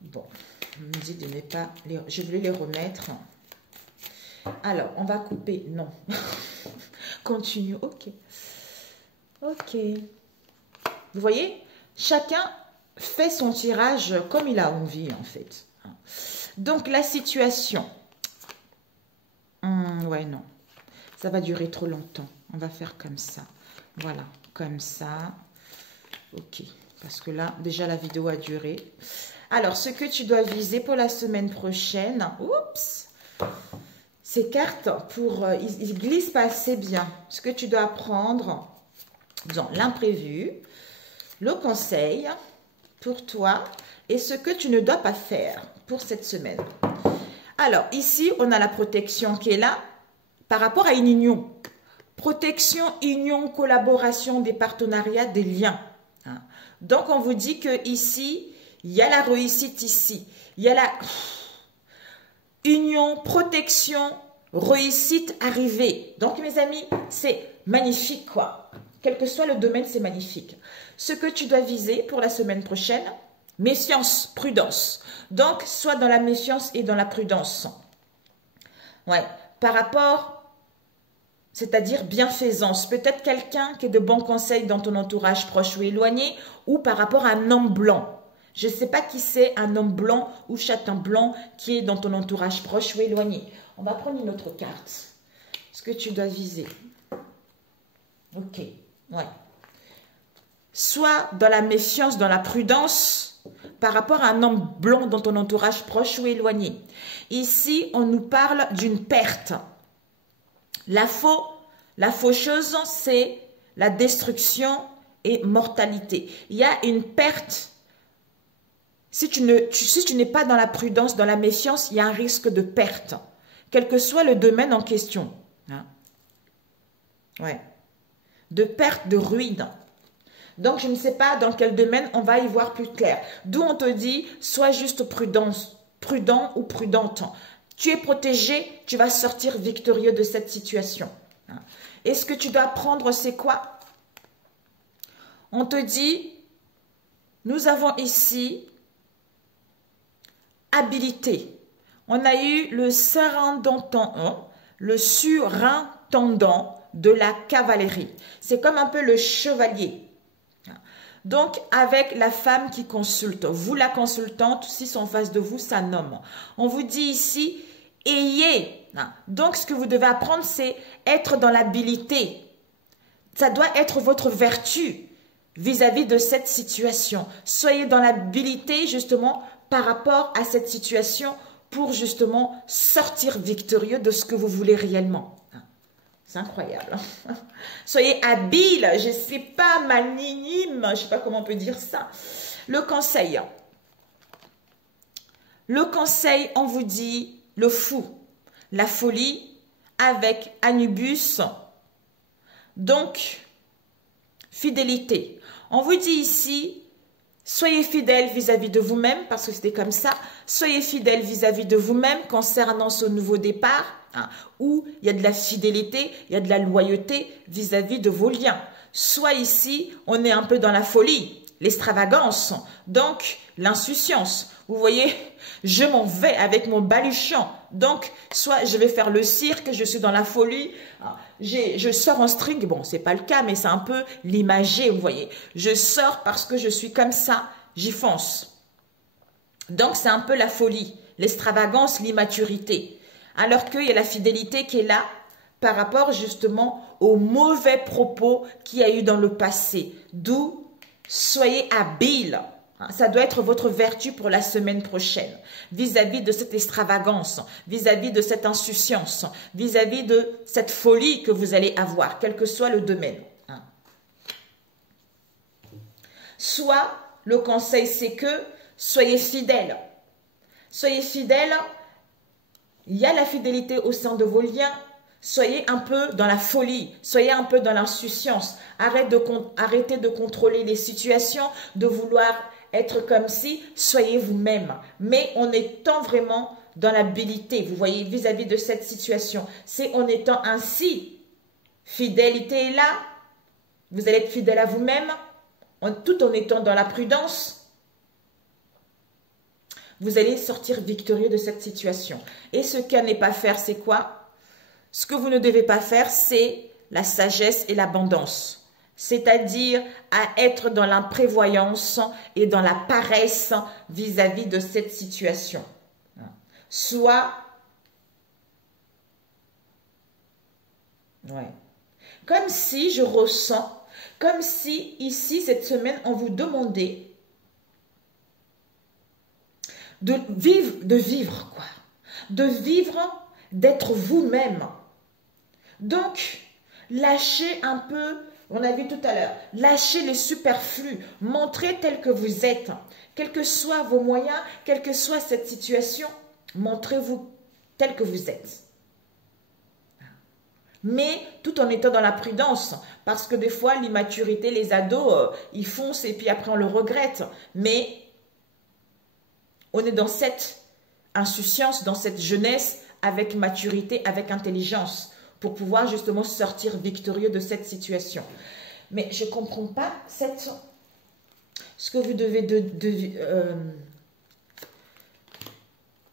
Bon, on me dit de ne pas les... Je voulais les remettre. Alors, on va couper. Non. Continue. Ok. Ok. Vous voyez, chacun fait son tirage comme il a envie, en fait. Donc, la situation. Ouais, non. Ça va durer trop longtemps. On va faire comme ça. Voilà, comme ça. Ok. Parce que là, déjà, la vidéo a duré. Alors, ce que tu dois viser pour la semaine prochaine. Oups. Ces cartes, ils glissent pas assez bien. Ce que tu dois prendre dans l'imprévu, le conseil pour toi et ce que tu ne dois pas faire pour cette semaine. Alors, ici, on a la protection qui est là par rapport à une union. Protection, union, collaboration, des partenariats, des liens. Donc, on vous dit que ici, il y a la réussite ici. Il y a la union, protection, réussite, arrivée. Donc, mes amis, c'est magnifique, quoi. Quel que soit le domaine, c'est magnifique. Ce que tu dois viser pour la semaine prochaine, méfiance, prudence. Donc, soit dans la méfiance et dans la prudence. Ouais, par rapport, c'est-à-dire bienfaisance. Peut-être quelqu'un qui est de bons conseils dans ton entourage proche ou éloigné, ou par rapport à un homme blanc. Je ne sais pas qui c'est, un homme blanc ou châtain blanc qui est dans ton entourage proche ou éloigné. On va prendre une autre carte. Ce que tu dois viser. Ok, ouais. Soit dans la méfiance, dans la prudence, par rapport à un homme blanc dans ton entourage proche ou éloigné. Ici, on nous parle d'une perte. La faucheuse, c'est la destruction et mortalité. Il y a une perte. Si tu n'es pas dans la prudence, dans la méfiance, il y a un risque de perte. Quel que soit le domaine en question. Ouais. De perte, de ruine. Donc, je ne sais pas dans quel domaine on va y voir plus clair. D'où on te dit, sois juste prudent ou prudente. Tu es protégé, tu vas sortir victorieux de cette situation. Et ce que tu dois apprendre, c'est quoi? On te dit, nous avons ici habilité. On a eu le surintendant de la cavalerie. C'est comme un peu le chevalier. Donc, avec la femme qui consulte, vous la consultante, si sont en face de vous, ça nomme. On vous dit ici, ayez. Donc, ce que vous devez apprendre, c'est être dans l'habilité. Ça doit être votre vertu vis-à-vis de cette situation. Soyez dans l'habilité, justement, par rapport à cette situation pour, justement, sortir victorieux de ce que vous voulez réellement. C'est incroyable. Soyez habile, je ne sais pas, magnanime, je ne sais pas comment on peut dire ça. Le conseil. Le conseil, on vous dit le fou, la folie avec Anubis. Donc, fidélité. On vous dit ici, soyez fidèle vis-à-vis de vous-même, parce que c'était comme ça. Soyez fidèle vis-à-vis de vous-même concernant ce nouveau départ, où il y a de la fidélité, il y a de la loyauté vis-à-vis de vos liens. Soit ici, on est un peu dans la folie. l'extravagance, donc l'insouciance. Vous voyez, je m'en vais avec mon baluchon. Donc, soit je vais faire le cirque, je suis dans la folie, je sors en string. Bon, c'est pas le cas, mais c'est un peu l'imagé, vous voyez. Je sors parce que je suis comme ça, j'y fonce. Donc, c'est un peu la folie, l'extravagance, l'immaturité. Alors qu'il y a la fidélité qui est là par rapport justement aux mauvais propos qu'il y a eu dans le passé. D'où, soyez habiles. Ça doit être votre vertu pour la semaine prochaine, vis-à-vis de cette extravagance, vis-à-vis de cette insouciance, vis-à-vis de cette folie que vous allez avoir, quel que soit le domaine. Soit, le conseil, c'est que soyez fidèles. Soyez fidèles, il y a la fidélité au sein de vos liens. Soyez un peu dans la folie, soyez un peu dans l'insouciance. Arrêtez de contrôler les situations, de vouloir être comme si, soyez vous-même. Mais en étant vraiment dans l'habilité, vous voyez, vis-à-vis de cette situation. C'est en étant ainsi, fidélité est là, vous allez être fidèle à vous-même, tout en étant dans la prudence. Vous allez sortir victorieux de cette situation. Et ce qu'à ne pas faire, c'est quoi? Ce que vous ne devez pas faire, c'est la sagesse et l'abondance. C'est-à-dire à être dans l'imprévoyance et dans la paresse vis-à-vis de cette situation. Soit, comme si je ressens, comme si ici, cette semaine, on vous demandait de vivre, quoi. De vivre, d'être vous-même. Donc, lâchez un peu, on a vu tout à l'heure, lâchez les superflus, montrez tel que vous êtes. Quels que soient vos moyens, quelle que soit cette situation, montrez-vous tel que vous êtes. Mais tout en étant dans la prudence, parce que des fois, l'immaturité, les ados, ils foncent et puis après on le regrette. Mais on est dans cette insouciance, dans cette jeunesse, avec maturité, avec intelligence, pour pouvoir justement sortir victorieux de cette situation. Mais je ne comprends pas ce que vous devez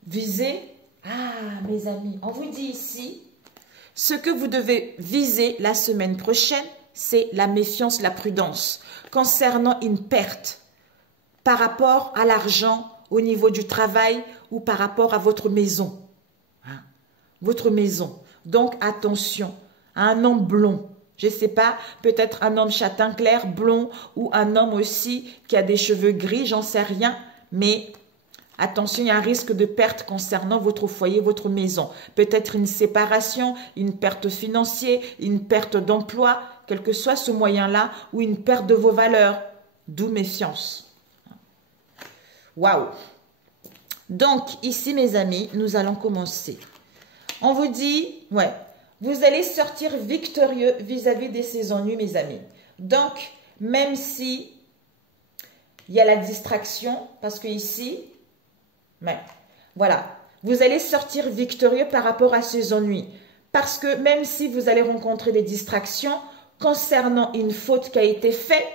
viser. Ah, mes amis, on vous dit ici, ce que vous devez viser la semaine prochaine, c'est la méfiance, la prudence, concernant une perte par rapport à l'argent, au niveau du travail ou par rapport à votre maison. Votre maison. Donc, attention à un homme blond. Je ne sais pas, peut-être un homme châtain clair, blond, ou un homme aussi qui a des cheveux gris, j'en sais rien. Mais attention, il y a un risque de perte concernant votre foyer, votre maison. Peut-être une séparation, une perte financière, une perte d'emploi, quel que soit ce moyen-là, ou une perte de vos valeurs. D'où méfiance. Waouh! Donc, ici, mes amis, nous allons commencer. On vous dit, vous allez sortir victorieux vis-à-vis de ces ennuis, mes amis. Donc, même si il y a la distraction, parce que ici, voilà, vous allez sortir victorieux par rapport à ces ennuis. Parce que même si vous allez rencontrer des distractions concernant une faute qui a été faite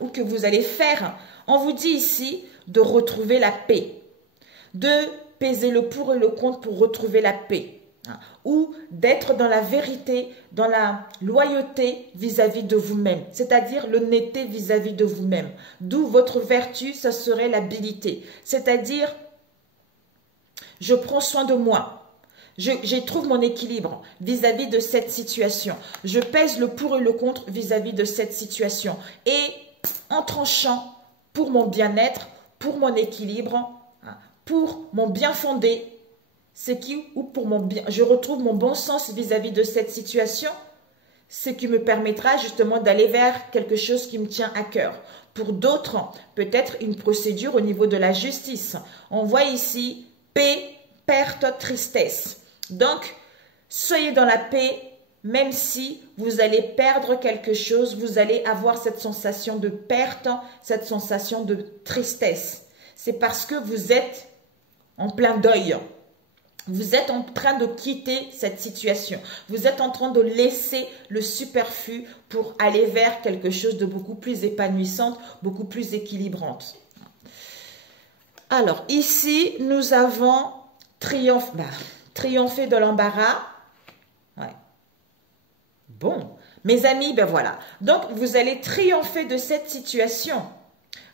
ou que vous allez faire, on vous dit ici de retrouver la paix, de peser le pour et le contre pour retrouver la paix. Ou d'être dans la vérité, dans la loyauté vis-à-vis de vous-même, c'est-à-dire l'honnêteté vis-à-vis de vous-même. D'où votre vertu, ça serait l'habilité, c'est-à-dire je prends soin de moi, je trouve mon équilibre vis-à-vis de cette situation, je pèse le pour et le contre vis-à-vis de cette situation et en tranchant pour mon bien-être, pour mon équilibre, pour mon bien fondé, je retrouve mon bon sens vis-à-vis de cette situation, ce qui me permettra justement d'aller vers quelque chose qui me tient à cœur. Pour d'autres, peut-être une procédure au niveau de la justice. On voit ici paix, perte, tristesse. Donc, soyez dans la paix, même si vous allez perdre quelque chose, vous allez avoir cette sensation de perte, cette sensation de tristesse. C'est parce que vous êtes en plein deuil. Vous êtes en train de quitter cette situation. Vous êtes en train de laisser le superflu pour aller vers quelque chose de beaucoup plus épanouissant, beaucoup plus équilibrante. Alors, ici, nous avons triompher de l'embarras. Ouais. Bon, mes amis, ben voilà. Donc, vous allez triompher de cette situation.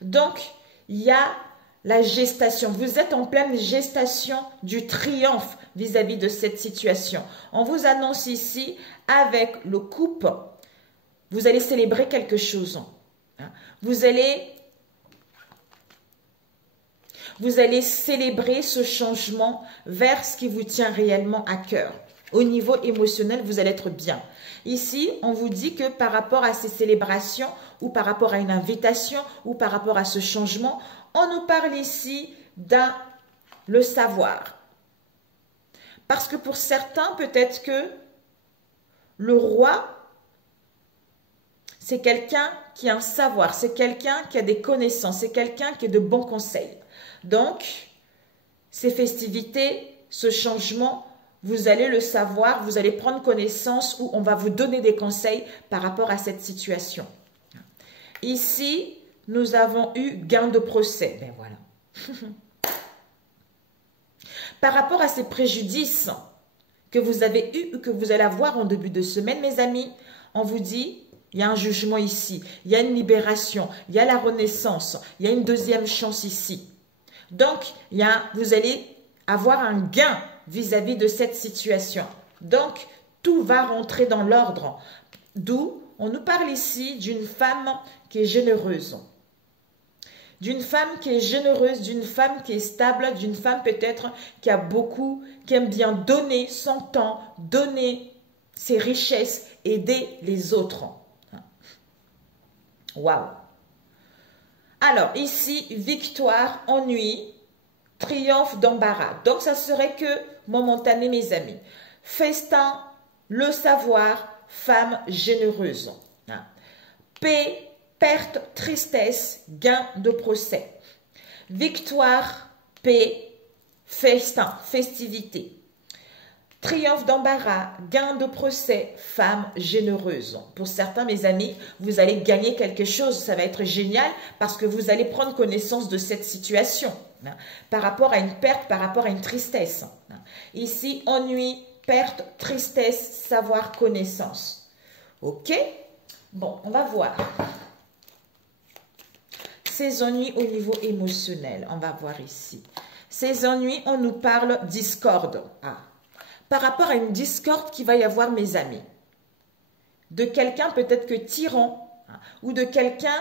Donc, il y a la gestation. Vous êtes en pleine gestation du triomphe vis-à-vis de cette situation. On vous annonce ici, avec le couple, vous allez célébrer quelque chose. Vous allez célébrer ce changement vers ce qui vous tient réellement à cœur. Au niveau émotionnel, vous allez être bien. Ici, on vous dit que par rapport à ces célébrations ou par rapport à une invitation ou par rapport à ce changement, on nous parle ici le savoir. Parce que pour certains, peut-être que le roi, c'est quelqu'un qui a un savoir, c'est quelqu'un qui a des connaissances, c'est quelqu'un qui a de bons conseils. Donc, ces festivités, ce changement, vous allez le savoir, vous allez prendre connaissance ou on va vous donner des conseils par rapport à cette situation. Ici, nous avons eu gain de procès. Ben voilà. Par rapport à ces préjudices que vous avez eus ou que vous allez avoir en début de semaine, mes amis, on vous dit, il y a un jugement ici, il y a une libération, il y a la renaissance, il y a une deuxième chance ici. Donc, vous allez avoir un gain vis-à-vis de cette situation. Donc, tout va rentrer dans l'ordre. D'où, on nous parle ici d'une femme qui est généreuse. D'une femme qui est généreuse, d'une femme qui est stable, d'une femme peut-être qui aime bien donner son temps, donner ses richesses, aider les autres. Waouh! Alors, ici, victoire, ennui, triomphe d'embarras. Donc, ça serait que momentané, mes amis. Festin, le savoir, femme généreuse. Paix, perte, tristesse, gain de procès. Victoire, paix, festin, festivité. Triomphe d'embarras, gain de procès, femme généreuse. Pour certains, mes amis, vous allez gagner quelque chose. Ça va être génial parce que vous allez prendre connaissance de cette situation. Par rapport à une perte, par rapport à une tristesse. Ici, ennui, perte, tristesse, savoir, connaissance. Ok? Bon, on va voir. Ces ennuis au niveau émotionnel, on va voir ici. Ces ennuis, on nous parle discorde. Par rapport à une discorde qu'il va y avoir, mes amis. De quelqu'un peut-être que tyran, ou de quelqu'un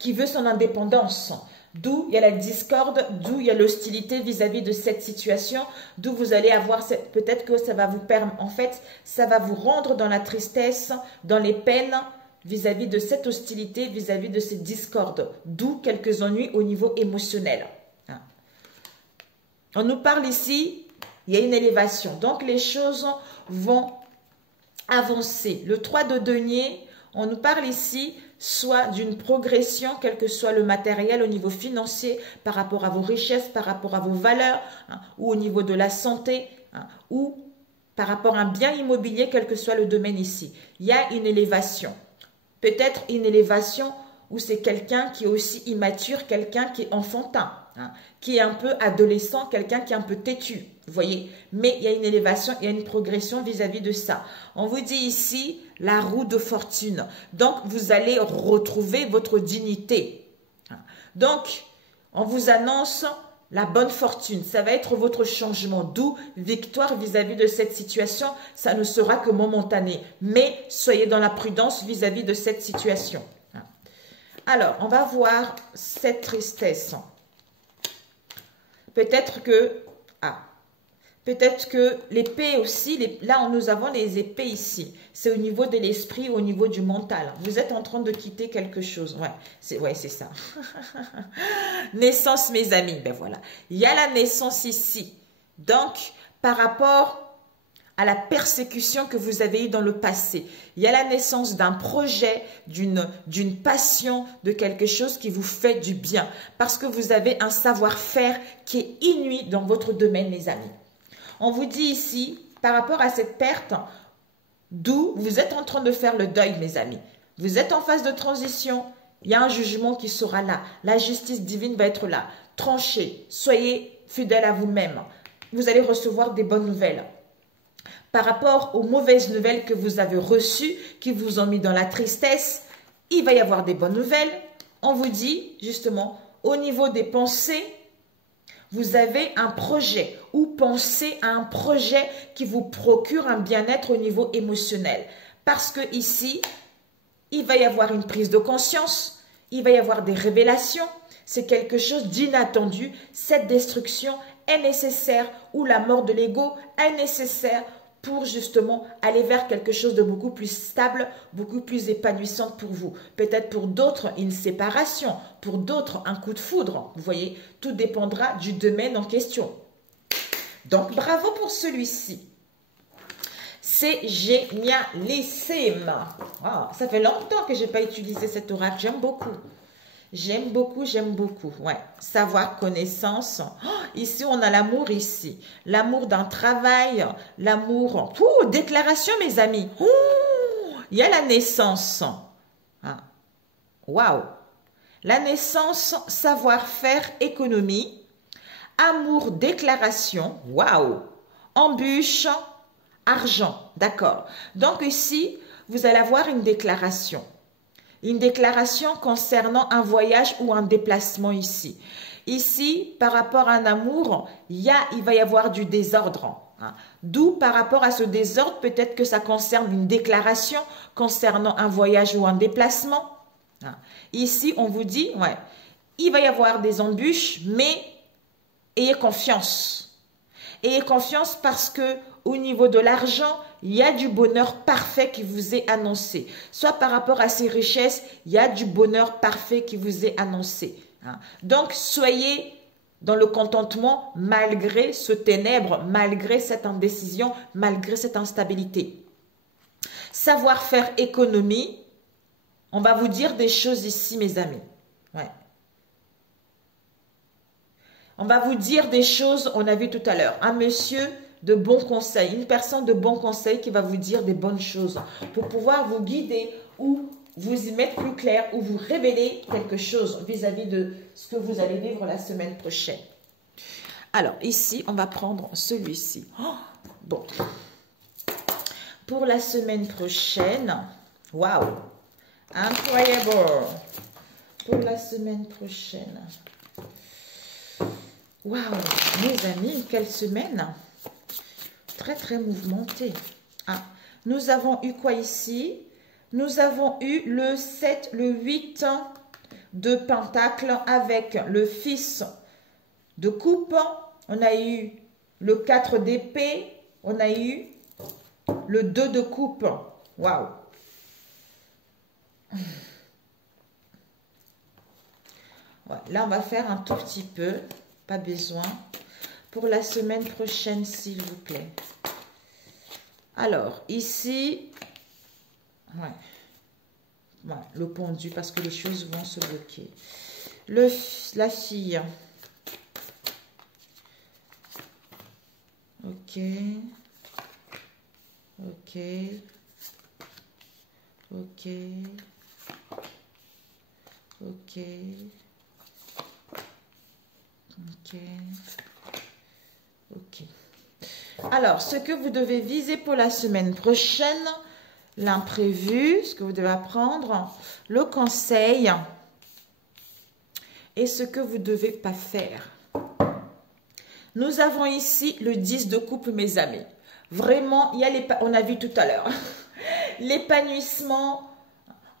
qui veut son indépendance. D'où il y a la discorde, d'où il y a l'hostilité vis-à-vis de cette situation, d'où vous allez avoir, peut-être que ça va vous permettre, en fait, ça va vous rendre dans la tristesse, dans les peines, vis-à-vis de cette hostilité, vis-à-vis de cette discorde, d'où quelques ennuis au niveau émotionnel. On nous parle ici, il y a une élévation, donc les choses vont avancer. Le 3 de denier, on nous parle ici soit d'une progression, quel que soit le matériel au niveau financier, par rapport à vos richesses, par rapport à vos valeurs, ou au niveau de la santé, ou par rapport à un bien immobilier, quel que soit le domaine ici. Il y a une élévation. Peut-être une élévation où c'est quelqu'un qui est aussi immature, quelqu'un qui est enfantin, qui est un peu adolescent, quelqu'un qui est un peu têtu, vous voyez. Mais il y a une élévation, il y a une progression vis-à-vis de ça. On vous dit ici la roue de fortune. Donc, vous allez retrouver votre dignité. Donc, on vous annonce la bonne fortune. Ça va être votre changement. D'où victoire vis-à-vis de cette situation. Ça ne sera que momentané. Mais soyez dans la prudence vis-à-vis de cette situation. Alors, on va voir cette tristesse. Peut-être que l'épée aussi, là nous avons les épées ici. C'est au niveau de l'esprit, au niveau du mental. Vous êtes en train de quitter quelque chose. Ouais, c'est ça. Naissance, mes amis. Ben voilà. Il y a la naissance ici. Donc, par rapport à la persécution que vous avez eue dans le passé, il y a la naissance d'un projet, d'une passion, de quelque chose qui vous fait du bien. Parce que vous avez un savoir-faire qui est inouï dans votre domaine, mes amis. On vous dit ici, par rapport à cette perte, d'où vous êtes en train de faire le deuil, mes amis. Vous êtes en phase de transition. Il y a un jugement qui sera là. La justice divine va être là. Tranchez. Soyez fidèles à vous-même. Vous allez recevoir des bonnes nouvelles. Par rapport aux mauvaises nouvelles que vous avez reçues, qui vous ont mis dans la tristesse, il va y avoir des bonnes nouvelles. On vous dit, justement, au niveau des pensées, vous avez un projet ou pensez à un projet qui vous procure un bien-être au niveau émotionnel. Parce que ici, il va y avoir une prise de conscience, il va y avoir des révélations. C'est quelque chose d'inattendu. Cette destruction est nécessaire ou la mort de l'ego est nécessaire pour justement aller vers quelque chose de beaucoup plus stable, beaucoup plus épanouissant pour vous. Peut-être pour d'autres, une séparation, pour d'autres, un coup de foudre. Vous voyez, tout dépendra du domaine en question. Donc, bravo pour celui-ci. C'est génialissime. Oh, ça fait longtemps que je n'ai pas utilisé cet oracle. J'aime beaucoup. J'aime beaucoup, j'aime beaucoup. Ouais. Savoir, connaissance. Oh, ici, on a l'amour ici. L'amour d'un travail. L'amour. Déclaration, mes amis. Il y a la naissance. Waouh. La naissance, savoir-faire, économie. Amour, déclaration. Waouh. Embûche, argent. D'accord. Donc ici, vous allez avoir une déclaration. Une déclaration concernant un voyage ou un déplacement ici. Ici, par rapport à un amour, il va y avoir du désordre. D'où, par rapport à ce désordre, peut-être que ça concerne une déclaration concernant un voyage ou un déplacement. Ici, on vous dit, ouais, il va y avoir des embûches, mais ayez confiance. Ayez confiance parce que au niveau de l'argent, il y a du bonheur parfait qui vous est annoncé. Soit par rapport à ces richesses, il y a du bonheur parfait qui vous est annoncé. Donc, soyez dans le contentement malgré ce ténèbre, malgré cette indécision, malgré cette instabilité. Savoir-faire économie, on va vous dire des choses ici, mes amis. Ouais. On va vous dire des choses, on a vu tout à l'heure. Un monsieur de bons conseils, une personne de bons conseils qui va vous dire des bonnes choses pour pouvoir vous guider ou vous y mettre plus clair ou vous révéler quelque chose vis-à-vis de ce que vous allez vivre la semaine prochaine. Alors, ici, on va prendre celui-ci. Oh, bon. Pour la semaine prochaine, waouh, incroyable. Pour la semaine prochaine. Waouh, mes amis, quelle semaine! Très, très mouvementée. Nous avons eu quoi ici? Nous avons eu le 7, le 8 de Pentacle avec le fils de coupe. On a eu le 4 d'épée. On a eu le 2 de coupe. Waouh! Ouais, là, on va faire un tout petit peu. Pas besoin. Pour la semaine prochaine, s'il vous plaît. Alors, ici, ouais, le pendu, parce que les choses vont se bloquer. La fille. Ok. Ok. Ok. Ok. Ok. Ok. Alors, ce que vous devez viser pour la semaine prochaine, l'imprévu, ce que vous devez apprendre, le conseil et ce que vous ne devez pas faire. Nous avons ici le 10 de coupe, mes amis. Vraiment, il y a on a vu tout à l'heure, l'épanouissement.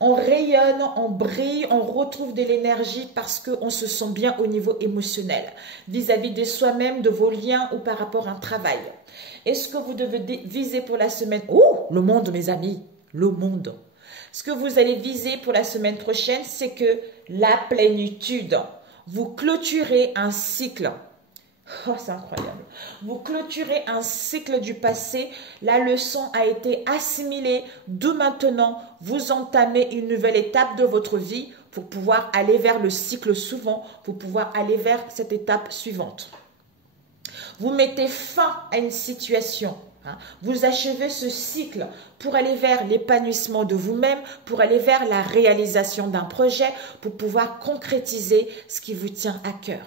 On rayonne, on brille, on retrouve de l'énergie parce qu'on se sent bien au niveau émotionnel, vis-à-vis de soi-même, de vos liens ou par rapport à un travail. Et ce que vous devez viser pour la semaine... Oh, le monde, mes amis, le monde. Ce que vous allez viser pour la semaine prochaine, c'est que la plénitude. Vous clôturez un cycle. Oh, c'est incroyable. Vous clôturez un cycle du passé. La leçon a été assimilée. D'où maintenant, vous entamez une nouvelle étape de votre vie pour pouvoir aller vers le cycle suivant, pour pouvoir aller vers cette étape suivante. Vous mettez fin à une situation. Vous achevez ce cycle pour aller vers l'épanouissement de vous-même, pour aller vers la réalisation d'un projet, pour pouvoir concrétiser ce qui vous tient à cœur.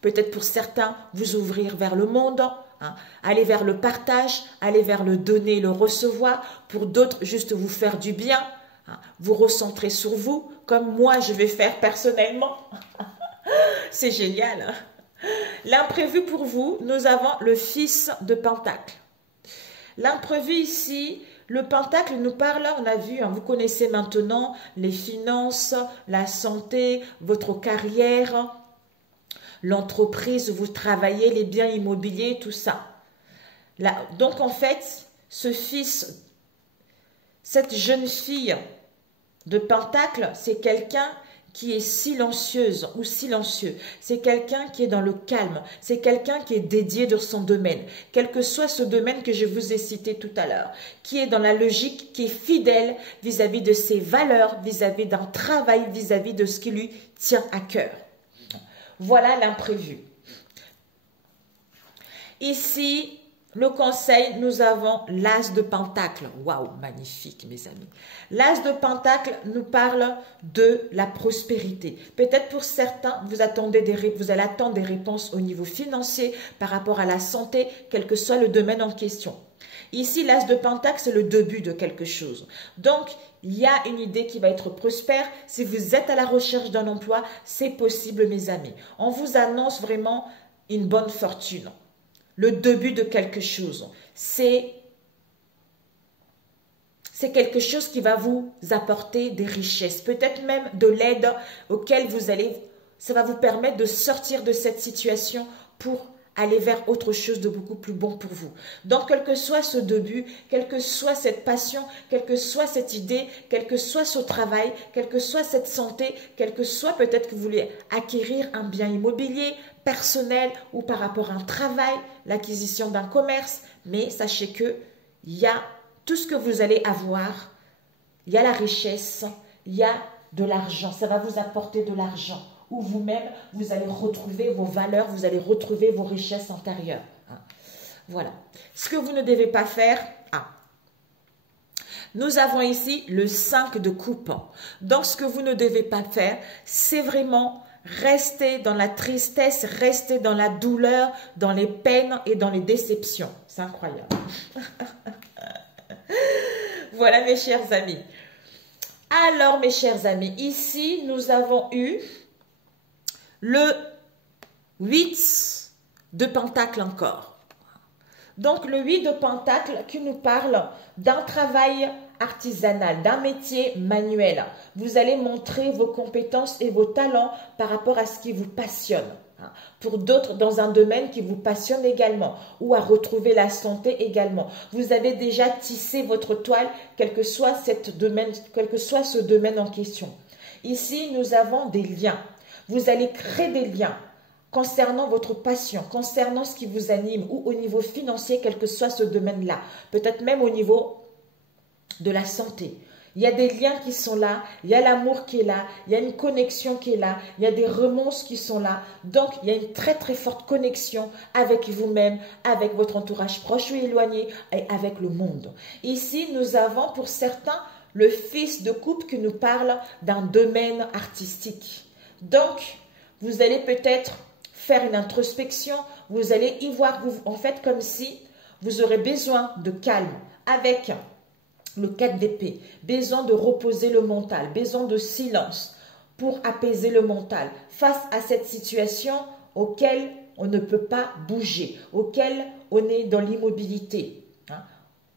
Peut-être pour certains, vous ouvrir vers le monde, aller vers le partage, aller vers le donner, le recevoir. Pour d'autres, juste vous faire du bien, vous recentrer sur vous, comme moi je vais faire personnellement. C'est génial. L'imprévu pour vous, nous avons le fils de Pentacle. L'imprévu ici, le Pentacle nous parle, on a vu, vous connaissez maintenant les finances, la santé, votre carrière, l'entreprise où vous travaillez, les biens immobiliers, tout ça. Là, donc en fait, ce fils, cette jeune fille de Pentacle, c'est quelqu'un qui est silencieuse ou silencieux. C'est quelqu'un qui est dans le calme. C'est quelqu'un qui est dédié dans son domaine. Quel que soit ce domaine que je vous ai cité tout à l'heure. Qui est dans la logique, qui est fidèle vis-à-vis de ses valeurs, vis-à-vis d'un travail, vis-à-vis de ce qui lui tient à cœur. Voilà l'imprévu. Ici, le conseil, nous avons l'as de Pentacle. Waouh, magnifique mes amis. L'as de Pentacle nous parle de la prospérité. Peut-être pour certains, vous allez attendre des réponses au niveau financier par rapport à la santé, quel que soit le domaine en question. Ici, l'as de Pentacle, c'est le début de quelque chose. Donc, il y a une idée qui va être prospère. Si vous êtes à la recherche d'un emploi, c'est possible mes amis. On vous annonce vraiment une bonne fortune. Le début de quelque chose. C'est quelque chose qui va vous apporter des richesses, peut-être même de l'aide auquel ça va vous permettre de sortir de cette situation pour aller vers autre chose de beaucoup plus bon pour vous. Donc, quel que soit ce début, quelle que soit cette passion, quelle que soit cette idée, quel que soit ce travail, quelle que soit cette santé, quel que soit peut-être que vous voulez acquérir un bien immobilier, personnel ou par rapport à un travail, l'acquisition d'un commerce, mais sachez que il y a tout ce que vous allez avoir, il y a la richesse, il y a de l'argent, ça va vous apporter de l'argent, ou vous-même, vous allez retrouver vos valeurs, vous allez retrouver vos richesses antérieures. Voilà. Ce que vous ne devez pas faire, nous avons ici le 5 de coupe. Donc, ce que vous ne devez pas faire, c'est vraiment rester dans la tristesse, rester dans la douleur, dans les peines et dans les déceptions. C'est incroyable. Voilà mes chers amis. Alors mes chers amis, ici nous avons eu le 8 de Pentacle encore. Donc le 8 de Pentacle qui nous parle d'un travail artisanal, d'un métier manuel. Vous allez montrer vos compétences et vos talents par rapport à ce qui vous passionne. Pour d'autres, dans un domaine qui vous passionne également, ou à retrouver la santé également. Vous avez déjà tissé votre toile, quel que soit ce domaine en question. Ici, nous avons des liens. Vous allez créer des liens concernant votre passion, concernant ce qui vous anime, ou au niveau financier, quel que soit ce domaine-là. Peut-être même au niveau de la santé. Il y a des liens qui sont là, il y a l'amour qui est là, il y a une connexion qui est là, il y a des remonces qui sont là. Donc, il y a une très très forte connexion avec vous-même, avec votre entourage proche ou éloigné et avec le monde. Ici, nous avons pour certains le fils de coupe qui nous parle d'un domaine artistique. Donc, vous allez peut-être faire une introspection, vous allez y voir, en fait, comme si vous aurez besoin de calme avec le 4 d'épée, besoin de reposer le mental, besoin de silence pour apaiser le mental face à cette situation auquel on ne peut pas bouger, auquel on est dans l'immobilité.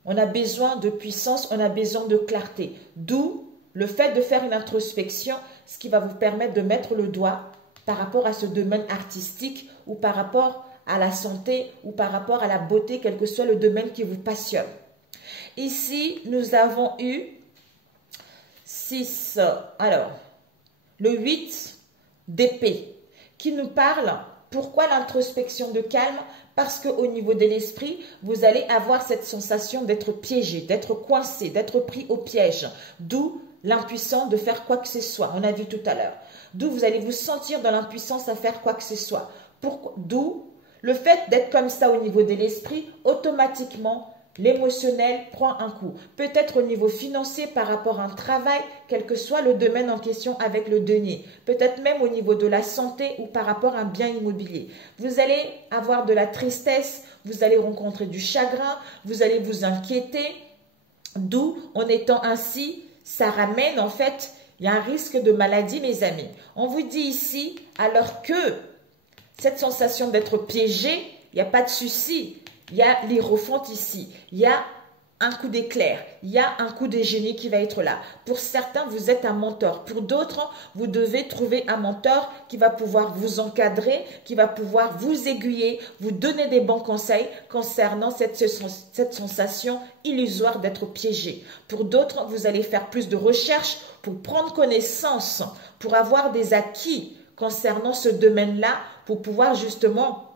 On a besoin de puissance, on a besoin de clarté. D'où le fait de faire une introspection, ce qui va vous permettre de mettre le doigt par rapport à ce domaine artistique ou par rapport à la santé ou par rapport à la beauté, quel que soit le domaine qui vous passionne. Ici, nous avons eu 6, alors, le 8 d'épée qui nous parle, pourquoi l'introspection de calme? Parce qu'au niveau de l'esprit, vous allez avoir cette sensation d'être piégé, d'être coincé, d'être pris au piège, d'où l'impuissance de faire quoi que ce soit, on a vu tout à l'heure. D'où vous allez vous sentir dans l'impuissance à faire quoi que ce soit. D'où Le fait d'être comme ça au niveau de l'esprit, automatiquement, l'émotionnel prend un coup. Peut-être au niveau financier par rapport à un travail, quel que soit le domaine en question avec le denier. Peut-être même au niveau de la santé ou par rapport à un bien immobilier. Vous allez avoir de la tristesse, vous allez rencontrer du chagrin, vous allez vous inquiéter. D'où, en étant ainsi, ça ramène en fait, il y a un risque de maladie, mes amis. On vous dit ici, alors que cette sensation d'être piégé, il n'y a pas de souci. Il y a l'hiérophante ici. Il y a un coup d'éclair. Il y a un coup de génie qui va être là. Pour certains, vous êtes un mentor. Pour d'autres, vous devez trouver un mentor qui va pouvoir vous encadrer, qui va pouvoir vous aiguiller, vous donner des bons conseils concernant cette sensation illusoire d'être piégé. Pour d'autres, vous allez faire plus de recherches pour prendre connaissance, pour avoir des acquis concernant ce domaine-là, pour pouvoir justement,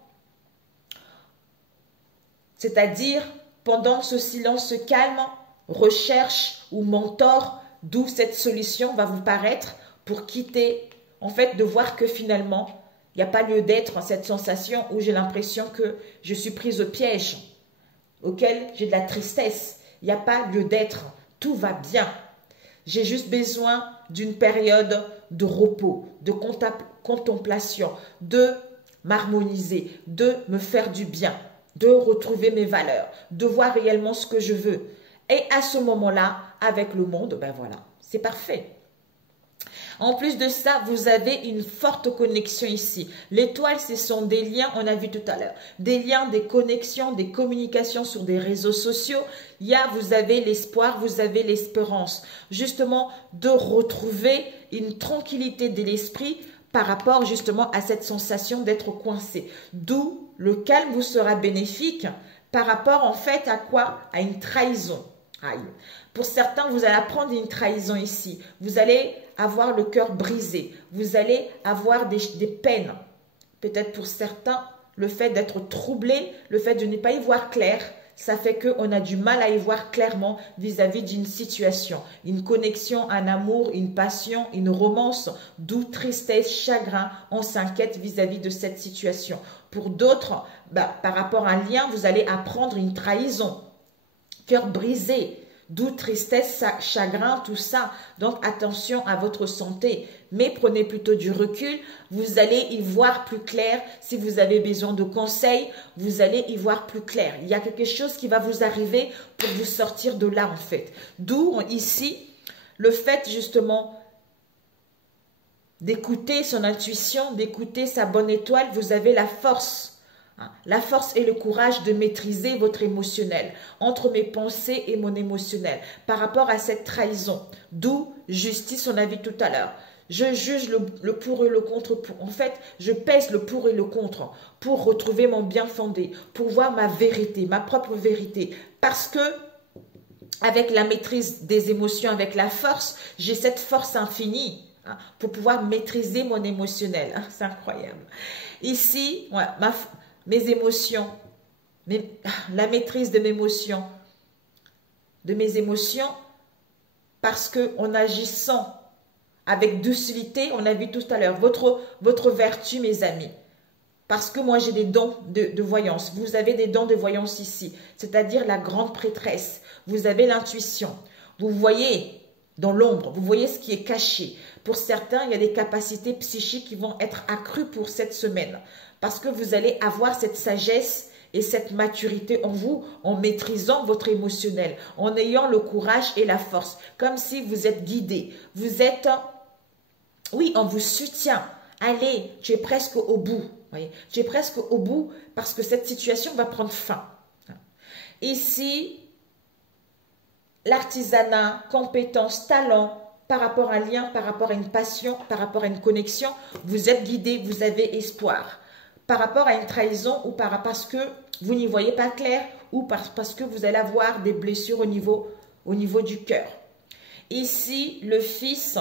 c'est-à-dire pendant ce silence calme, recherche ou mentor, d'où cette solution va vous paraître pour quitter, en fait, de voir que finalement, il n'y a pas lieu d'être, cette sensation où j'ai l'impression que je suis prise au piège, auquel j'ai de la tristesse. Il n'y a pas lieu d'être, tout va bien. J'ai juste besoin d'une période de repos, de contemplation, de m'harmoniser, de me faire du bien, de retrouver mes valeurs, de voir réellement ce que je veux. Et à ce moment-là, avec le monde, ben voilà, c'est parfait. En plus de ça, vous avez une forte connexion ici. L'étoile, ce sont des liens, on a vu tout à l'heure. Des liens, des connexions, des communications sur des réseaux sociaux. Vous avez l'espoir, vous avez l'espérance. Justement, de retrouver une tranquillité de l'esprit par rapport justement à cette sensation d'être coincé. D'où le calme vous sera bénéfique par rapport en fait à quoi? À une trahison. Aïe. Pour certains, vous allez apprendre une trahison ici. Vous allez avoir le cœur brisé. Vous allez avoir des peines. Peut-être pour certains, le fait d'être troublé, le fait de ne pas y voir clair, ça fait qu'on a du mal à y voir clairement vis-à-vis d'une situation. Une connexion, un amour, une passion, une romance, d'où tristesse, chagrin, on s'inquiète vis-à-vis de cette situation. Pour d'autres, par rapport à un lien, vous allez apprendre une trahison. Cœur brisé, d'où tristesse, chagrin, tout ça. Donc attention à votre santé, mais prenez plutôt du recul, vous allez y voir plus clair. Si vous avez besoin de conseils, vous allez y voir plus clair. Il y a quelque chose qui va vous arriver pour vous sortir de là en fait. D'où ici, le fait justement d'écouter son intuition, d'écouter sa bonne étoile, vous avez la force. La force et le courage de maîtriser votre émotionnel, entre mes pensées et mon émotionnel, par rapport à cette trahison. D'où justice, on a vu tout à l'heure. Je juge le pour et le contre. En fait, je pèse le pour et le contre pour retrouver mon bien fondé, pour voir ma vérité, ma propre vérité. Parce que, avec la maîtrise des émotions, avec la force, j'ai cette force infinie pour pouvoir maîtriser mon émotionnel. C'est incroyable. Ici, ouais, mes émotions, la maîtrise de mes émotions, parce qu'en agissant avec docilité, on a vu tout à l'heure, votre vertu, mes amis, parce que moi j'ai des dons de voyance, vous avez des dons de voyance ici, c'est-à-dire la grande prêtresse, vous avez l'intuition, vous voyez dans l'ombre, vous voyez ce qui est caché. Pour certains, il y a des capacités psychiques qui vont être accrues pour cette semaine. Parce que vous allez avoir cette sagesse et cette maturité en vous, en maîtrisant votre émotionnel, en ayant le courage et la force, comme si vous êtes guidé. Vous êtes, oui, on vous soutient. Allez, tu es presque au bout. Voyez, tu es presque au bout parce que cette situation va prendre fin. Ici, l'artisanat, compétence, talent, par rapport à un lien, par rapport à une passion, par rapport à une connexion, vous êtes guidé, vous avez espoir. Par rapport à une trahison ou parce que vous n'y voyez pas clair ou parce que vous allez avoir des blessures au niveau du cœur. Ici, le fils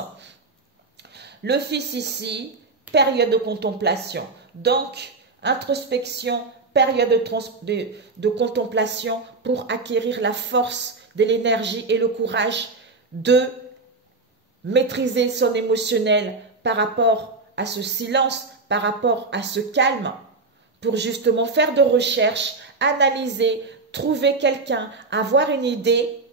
ici, période de contemplation. Donc, introspection, période de contemplation pour acquérir la force de l'énergie et le courage de maîtriser son émotionnel par rapport à ce silence, par rapport à ce calme, pour justement faire de recherches, analyser, trouver quelqu'un, avoir une idée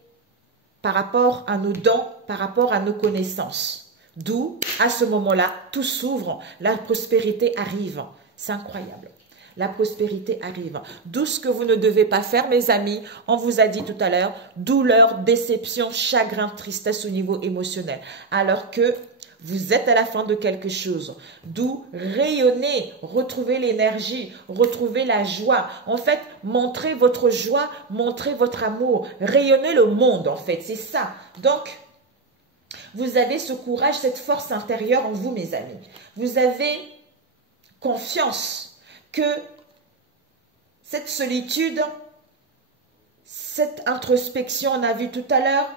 par rapport à nos dons, par rapport à nos connaissances. D'où, à ce moment-là, tout s'ouvre, la prospérité arrive. C'est incroyable. La prospérité arrive. D'où ce que vous ne devez pas faire, mes amis. On vous a dit tout à l'heure, douleur, déception, chagrin, tristesse au niveau émotionnel. Alors que vous êtes à la fin de quelque chose. D'où rayonner, retrouver l'énergie, retrouver la joie. En fait, montrez votre joie, montrez votre amour. Rayonnez le monde, en fait. C'est ça. Donc, vous avez ce courage, cette force intérieure en vous, mes amis. Vous avez confiance que cette solitude, cette introspection, on a vu tout à l'heure,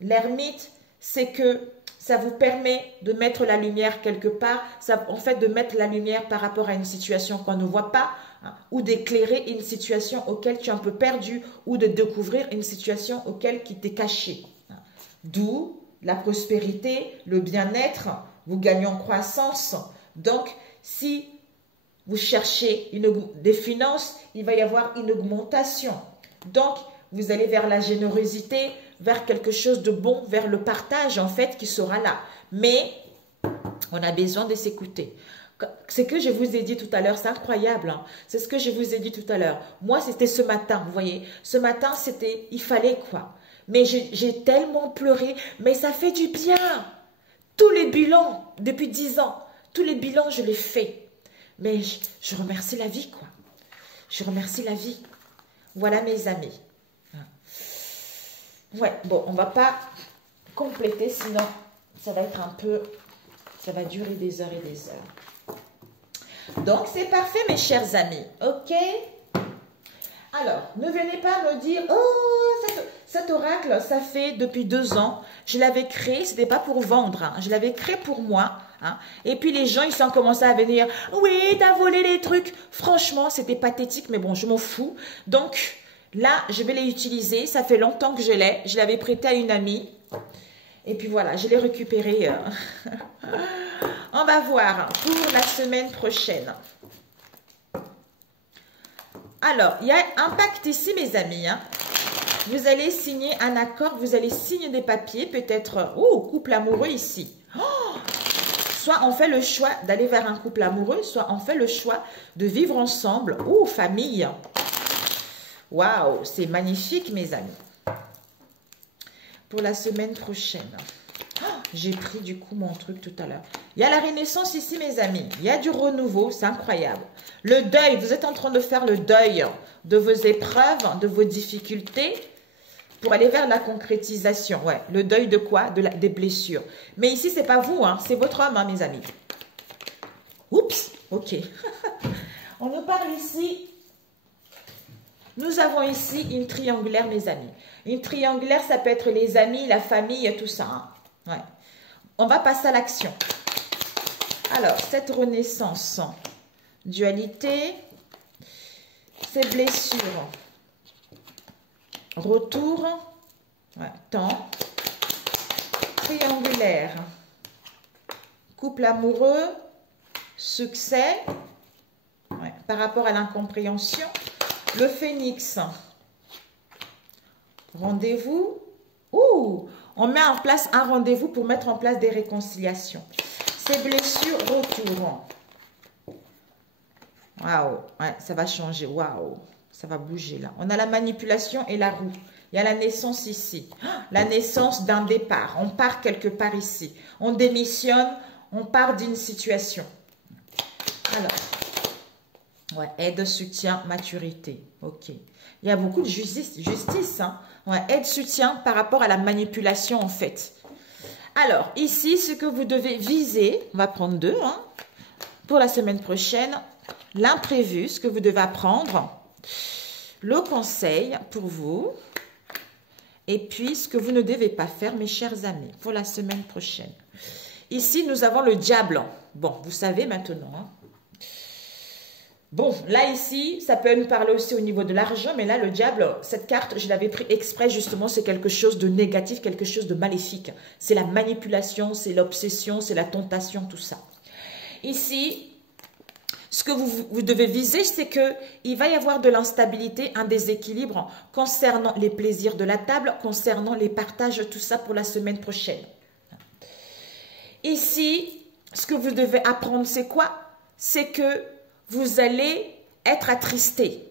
l'ermite, c'est que ça vous permet de mettre la lumière quelque part, en fait de mettre la lumière par rapport à une situation qu'on ne voit pas, hein, ou d'éclairer une situation auquel tu es un peu perdu, ou de découvrir une situation auquel qui t'est cachée. Hein. D'où la prospérité, le bien-être, vous gagnez en croissance. Donc, si vous cherchez des finances, il va y avoir une augmentation. Donc, vous allez vers la générosité, vers quelque chose de bon, vers le partage, en fait, qui sera là. Mais, on a besoin de s'écouter. C'est que je vous ai dit tout à l'heure, c'est incroyable. Hein? C'est ce que je vous ai dit tout à l'heure. Moi, c'était ce matin, vous voyez. Ce matin, c'était, il fallait quoi. Mais j'ai tellement pleuré, mais ça fait du bien. Tous les bilans, depuis 10 ans, tous les bilans, je les fais. Mais je remercie la vie, quoi. Je remercie la vie. Voilà, mes amis. Ouais, bon, on va pas compléter, sinon ça va être un peu... Ça va durer des heures et des heures. Donc, c'est parfait, mes chers amis. OK? Alors, ne venez pas me dire, oh, cet oracle, ça fait depuis 2 ans. Je l'avais créé, ce n'était pas pour vendre. Hein. Je l'avais créé pour moi. Hein. Et puis, les gens, ils sont commencé à venir, oui, t'as volé les trucs. Franchement, c'était pathétique, mais bon, je m'en fous. Donc, là, je vais les utiliser. Ça fait longtemps que je l'ai. Je l'avais prêté à une amie. Et puis voilà, je l'ai récupéré. On va voir pour la semaine prochaine. Alors, il y a un pacte ici, mes amis. Hein. Vous allez signer un accord, vous allez signer des papiers, peut-être, couple amoureux ici. Oh, soit on fait le choix d'aller vers un couple amoureux, soit on fait le choix de vivre ensemble, ou famille. Waouh, c'est magnifique, mes amis. Pour la semaine prochaine. Oh, j'ai pris du coup mon truc tout à l'heure. Il y a la renaissance ici, mes amis. Il y a du renouveau, c'est incroyable. Le deuil, vous êtes en train de faire le deuil de vos épreuves, de vos difficultés pour aller vers la concrétisation. Ouais, le deuil de quoi? Des blessures. Mais ici, c'est pas vous, hein, c'est votre homme, hein, mes amis. Oups, ok. On nous parle ici. Nous avons ici une triangulaire, mes amis. Une triangulaire, ça peut être les amis, la famille, tout ça. Hein. Ouais. On va passer à l'action. Alors, cette renaissance, dualité, ces blessures, retour, ouais, temps, triangulaire, couple amoureux, succès, ouais, par rapport à l'incompréhension, le phénix, rendez-vous, on met en place un rendez-vous pour mettre en place des réconciliations. Ces blessures, retour. Waouh, ouais, ça va changer, waouh, ça va bouger là. On a la manipulation et la roue. Il y a la naissance ici, la naissance d'un départ. On part quelque part ici. On démissionne, on part d'une situation. Alors, ouais, aide, soutien, maturité. Ok. Il y a beaucoup de justice, hein. Ouais, aide, soutien par rapport à la manipulation en fait. Alors, ici, ce que vous devez viser, on va prendre 2, hein, pour la semaine prochaine, l'imprévu, ce que vous devez apprendre, le conseil pour vous, et puis ce que vous ne devez pas faire, mes chers amis, pour la semaine prochaine. Ici, nous avons le diable. Bon, vous savez maintenant, hein. Bon, là, ici, ça peut nous parler aussi au niveau de l'argent, mais là, le diable, cette carte, je l'avais pris exprès, justement, c'est quelque chose de négatif, quelque chose de maléfique. C'est la manipulation, c'est l'obsession, c'est la tentation, tout ça. Ici, ce que vous devez viser, c'est qu'il va y avoir de l'instabilité, un déséquilibre concernant les plaisirs de la table, concernant les partages, tout ça pour la semaine prochaine. Ici, ce que vous devez apprendre, c'est quoi? C'est que vous allez être attristé.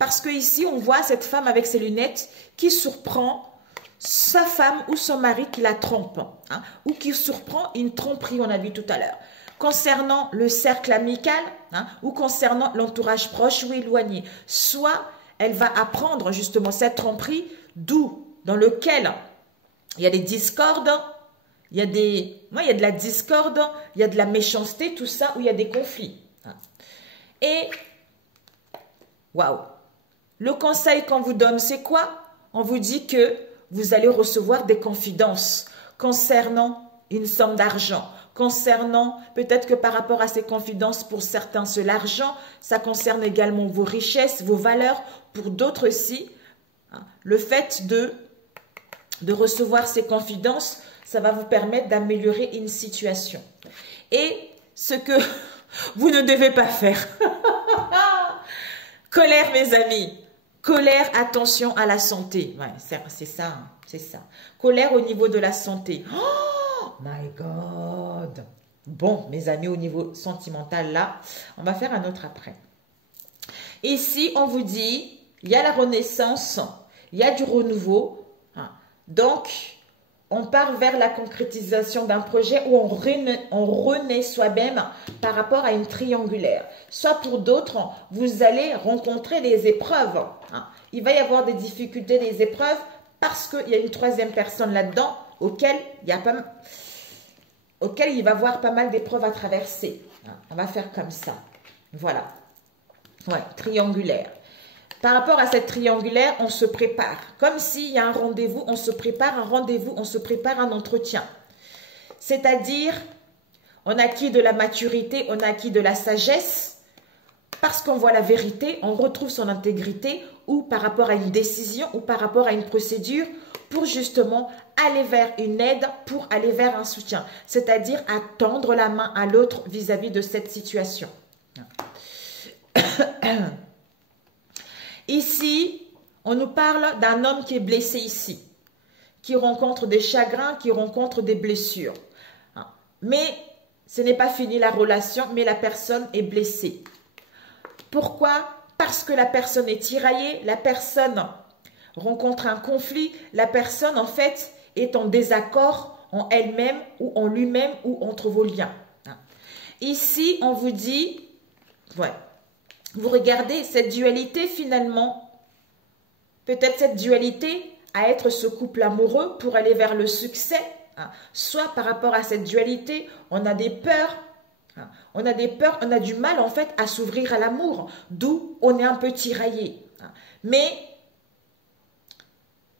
Parce que ici, on voit cette femme avec ses lunettes qui surprend sa femme ou son mari qui la trompe, hein, ou qui surprend une tromperie, on a vu tout à l'heure. Concernant le cercle amical, hein, ou concernant l'entourage proche ou éloigné. Soit elle va apprendre justement cette tromperie, dans lequel il y a des discordes, il y a de la discorde, il y a de la méchanceté, tout ça, où il y a des conflits. Hein. Et, waouh, le conseil qu'on vous donne, c'est quoi? On vous dit que vous allez recevoir des confidences concernant une somme d'argent, concernant, peut-être que par rapport à ces confidences, pour certains, c'est l'argent, ça concerne également vos richesses, vos valeurs, pour d'autres aussi, hein, le fait de recevoir ces confidences, ça va vous permettre d'améliorer une situation. Et ce que vous ne devez pas faire, colère mes amis, colère, attention à la santé. Ouais, c'est ça, hein, c'est ça. Colère au niveau de la santé. Oh my God. Bon, mes amis, au niveau sentimental, là, on va faire un autre après. Ici, on vous dit, il y a la renaissance, il y a du renouveau. Hein. Donc, on part vers la concrétisation d'un projet où on renaît soi-même par rapport à une triangulaire. Soit pour d'autres, vous allez rencontrer des épreuves. Hein. Il va y avoir des difficultés, des épreuves, parce qu'il y a une troisième personne là-dedans auquel il va y avoir pas mal d'épreuves à traverser. Hein. On va faire comme ça. Voilà. Ouais, triangulaire. Par rapport à cette triangulaire, on se prépare. Comme s'il y a un rendez-vous, on se prépare un rendez-vous, on se prépare un entretien. C'est-à-dire, on acquit de la maturité, on acquit de la sagesse, parce qu'on voit la vérité, on retrouve son intégrité, ou par rapport à une décision, ou par rapport à une procédure, pour justement aller vers une aide, pour aller vers un soutien. C'est-à-dire à tendre la main à l'autre vis-à-vis de cette situation. Ici, on nous parle d'un homme qui est blessé ici, qui rencontre des chagrins, qui rencontre des blessures. Mais ce n'est pas fini la relation, mais la personne est blessée. Pourquoi? Parce que la personne est tiraillée, la personne rencontre un conflit, la personne en fait est en désaccord en elle-même ou en lui-même ou entre vos liens. Ici, on vous dit, ouais. Vous regardez cette dualité finalement, peut-être cette dualité à être ce couple amoureux pour aller vers le succès, hein. Soit par rapport à cette dualité, on a des peurs, hein. On a des peurs, on a du mal en fait à s'ouvrir à l'amour, d'où on est un peu tiraillé. Hein. Mais,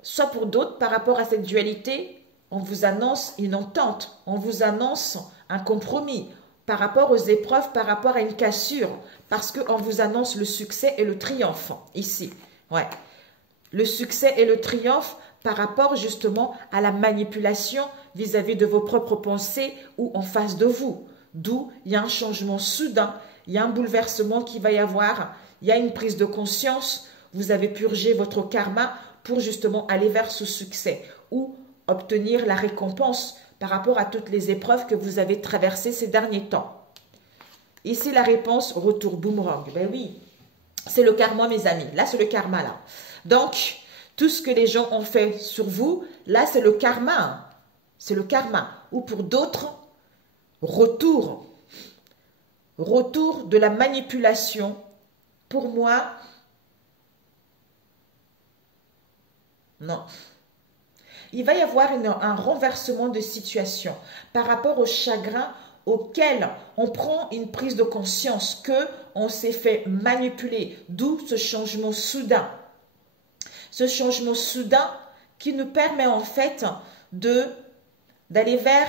soit pour d'autres, par rapport à cette dualité, on vous annonce une entente, on vous annonce un compromis, par rapport aux épreuves, par rapport à une cassure, parce qu'on vous annonce le succès et le triomphe, ici. Ouais. Le succès et le triomphe par rapport justement à la manipulation vis-à-vis de vos propres pensées ou en face de vous. D'où il y a un changement soudain, il y a un bouleversement qui va y avoir, il y a une prise de conscience, vous avez purgé votre karma pour justement aller vers ce succès ou obtenir la récompense par rapport à toutes les épreuves que vous avez traversées ces derniers temps. Ici, la réponse, retour boomerang. Ben oui, c'est le karma, mes amis. Là, c'est le karma, là. Donc, tout ce que les gens ont fait sur vous, là, c'est le karma. C'est le karma. Ou pour d'autres, retour. Retour de la manipulation. Pour moi, non. Il va y avoir un renversement de situation par rapport au chagrin auquel on prend une prise de conscience qu'on s'est fait manipuler, d'où ce changement soudain. Ce changement soudain qui nous permet en fait d'aller vers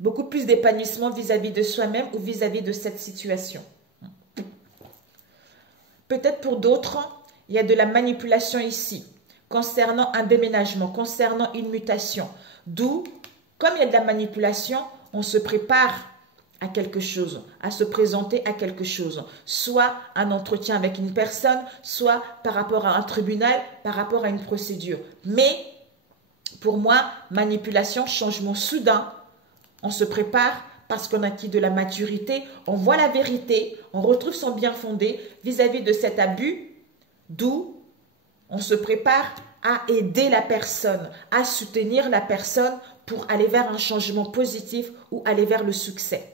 beaucoup plus d'épanouissement vis-à-vis de soi-même ou vis-à-vis de cette situation. Peut-être pour d'autres, il y a de la manipulation ici. Concernant un déménagement, concernant une mutation. D'où, comme il y a de la manipulation, on se prépare à quelque chose, à se présenter à quelque chose. Soit un entretien avec une personne, soit par rapport à un tribunal, par rapport à une procédure. Mais pour moi, manipulation, changement soudain, on se prépare parce qu'on acquis de la maturité, on voit la vérité, on retrouve son bien fondé vis-à-vis de cet abus, d'où on se prépare à aider la personne, à soutenir la personne pour aller vers un changement positif ou aller vers le succès.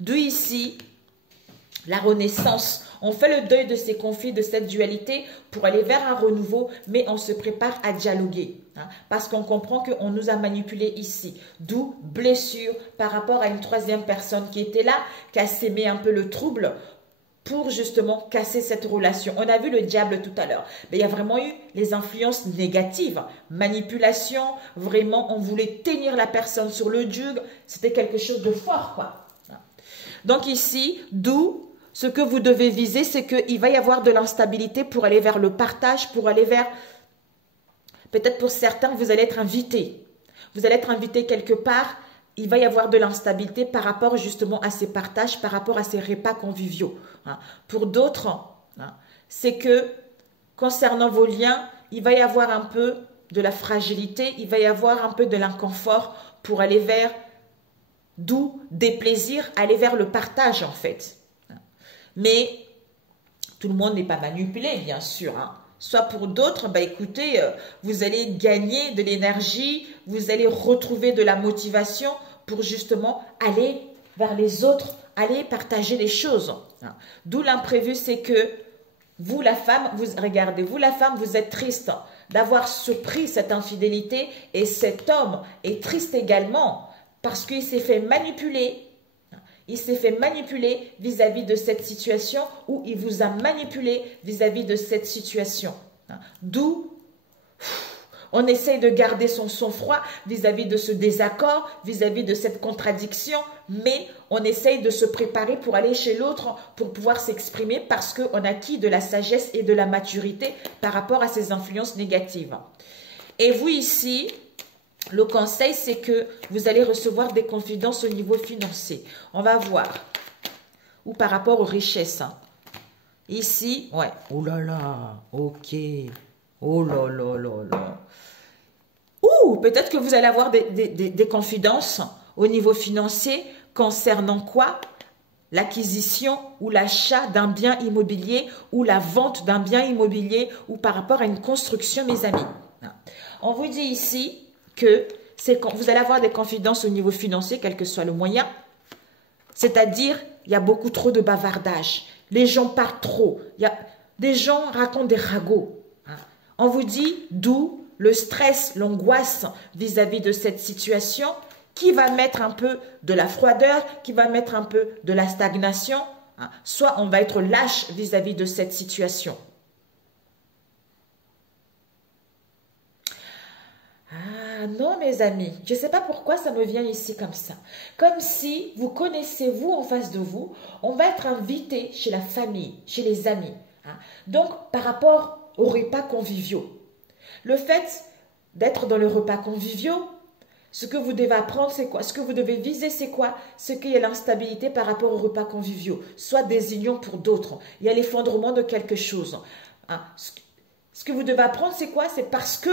D'où ici, la renaissance. On fait le deuil de ces conflits, de cette dualité pour aller vers un renouveau, mais on se prépare à dialoguer. Parce qu'on comprend qu'on nous a manipulés ici. D'où blessure par rapport à une troisième personne qui était là, qui a sémé un peu le trouble pour justement casser cette relation. On a vu le diable tout à l'heure. Mais il y a vraiment eu les influences négatives. Manipulation, vraiment, on voulait tenir la personne sur le joug. C'était quelque chose de fort, quoi. Donc ici, d'où ce que vous devez viser, c'est qu'il va y avoir de l'instabilité pour aller vers le partage, pour aller vers... Peut-être pour certains, vous allez être invité. Vous allez être invité quelque part. Il va y avoir de l'instabilité par rapport justement à ces partages, par rapport à ces repas conviviaux. Pour d'autres, c'est que concernant vos liens, il va y avoir un peu de la fragilité, il va y avoir un peu de l'inconfort pour aller vers, d'où des plaisirs, aller vers le partage en fait. Mais tout le monde n'est pas manipulé, bien sûr. Soit pour d'autres, écoutez, vous allez gagner de l'énergie, vous allez retrouver de la motivation pour justement aller vers les autres, aller partager les choses. D'où l'imprévu, c'est que vous, la femme, regardez, vous, la femme, vous êtes triste d'avoir surpris cette infidélité et cet homme est triste également parce qu'il s'est fait manipuler. Il s'est fait manipuler vis-à-vis de cette situation ou il vous a manipulé vis-à-vis de cette situation. D'où on essaye de garder son sang-froid vis-à-vis de ce désaccord, vis-à-vis de cette contradiction, mais on essaye de se préparer pour aller chez l'autre pour pouvoir s'exprimer parce qu'on a acquis de la sagesse et de la maturité par rapport à ces influences négatives. Et vous ici... Le conseil, c'est que vous allez recevoir des confidences au niveau financier. On va voir. Ou par rapport aux richesses. Ici, ouais. Oh là là, ok. Oh là là là là. Ou peut-être que vous allez avoir des confidences au niveau financier concernant quoi? L'acquisition ou l'achat d'un bien immobilier ou la vente d'un bien immobilier ou par rapport à une construction, mes amis. On vous dit ici que vous allez avoir des confidences au niveau financier, quel que soit le moyen. C'est-à-dire, il y a beaucoup trop de bavardage. Les gens parlent trop. Des gens racontent des ragots. On vous dit d'où le stress, l'angoisse vis-à-vis de cette situation qui va mettre un peu de la froideur, qui va mettre un peu de la stagnation. Soit on va être lâche vis-à-vis de cette situation. Ah non, mes amis, je ne sais pas pourquoi ça me vient ici comme ça. Comme si vous connaissez vous en face de vous, on va être invité chez la famille, chez les amis. Donc, par rapport aux repas conviviaux, le fait d'être dans le repas conviviaux, ce que vous devez apprendre, c'est quoi? Ce que vous devez viser, c'est quoi? C'est qu'il y a l'instabilité par rapport aux repas conviviaux, soit des unions pour d'autres. Il y a l'effondrement de quelque chose. Ce que vous devez apprendre, c'est quoi? C'est parce que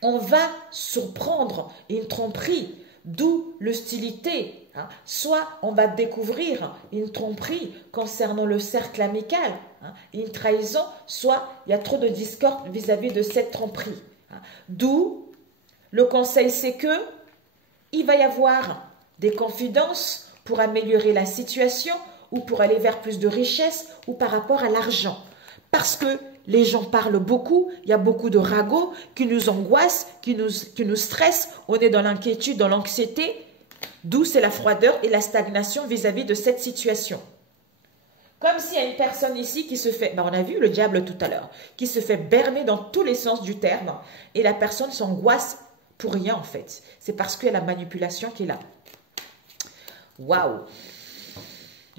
on va surprendre une tromperie, d'où l'hostilité. Soit on va découvrir une tromperie concernant le cercle amical, une trahison, soit il y a trop de discorde vis-à-vis de cette tromperie. D'où le conseil, c'est que il va y avoir des confidences pour améliorer la situation ou pour aller vers plus de richesse ou par rapport à l'argent. Parce que les gens parlent beaucoup, il y a beaucoup de ragots qui nous angoissent, qui nous stressent, on est dans l'inquiétude, dans l'anxiété, d'où c'est la froideur et la stagnation vis-à-vis de cette situation. Comme s'il y a une personne ici qui se fait, on a vu le diable tout à l'heure, qui se fait berner dans tous les sens du terme et la personne s'angoisse pour rien en fait. C'est parce qu'il y a la manipulation qui est là. Waouh!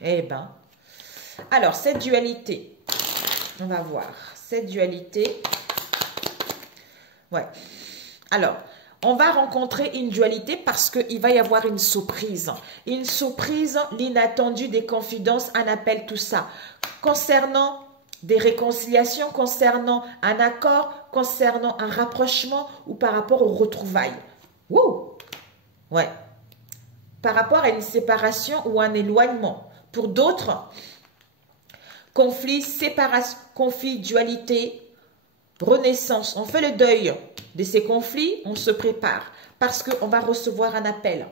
Eh ben, alors cette dualité, on va voir. Cette dualité, ouais. Alors, On va rencontrer une dualité parce qu'il va y avoir une surprise. Une surprise, l'inattendu, des confidences, un appel, tout ça. Concernant des réconciliations, concernant un accord, concernant un rapprochement ou par rapport aux retrouvailles. Wouh! Ouais. Par rapport à une séparation ou un éloignement. Pour d'autres, conflit, séparation, conflit, dualité, renaissance. On fait le deuil de ces conflits, on se prépare parce qu'on va recevoir un appel.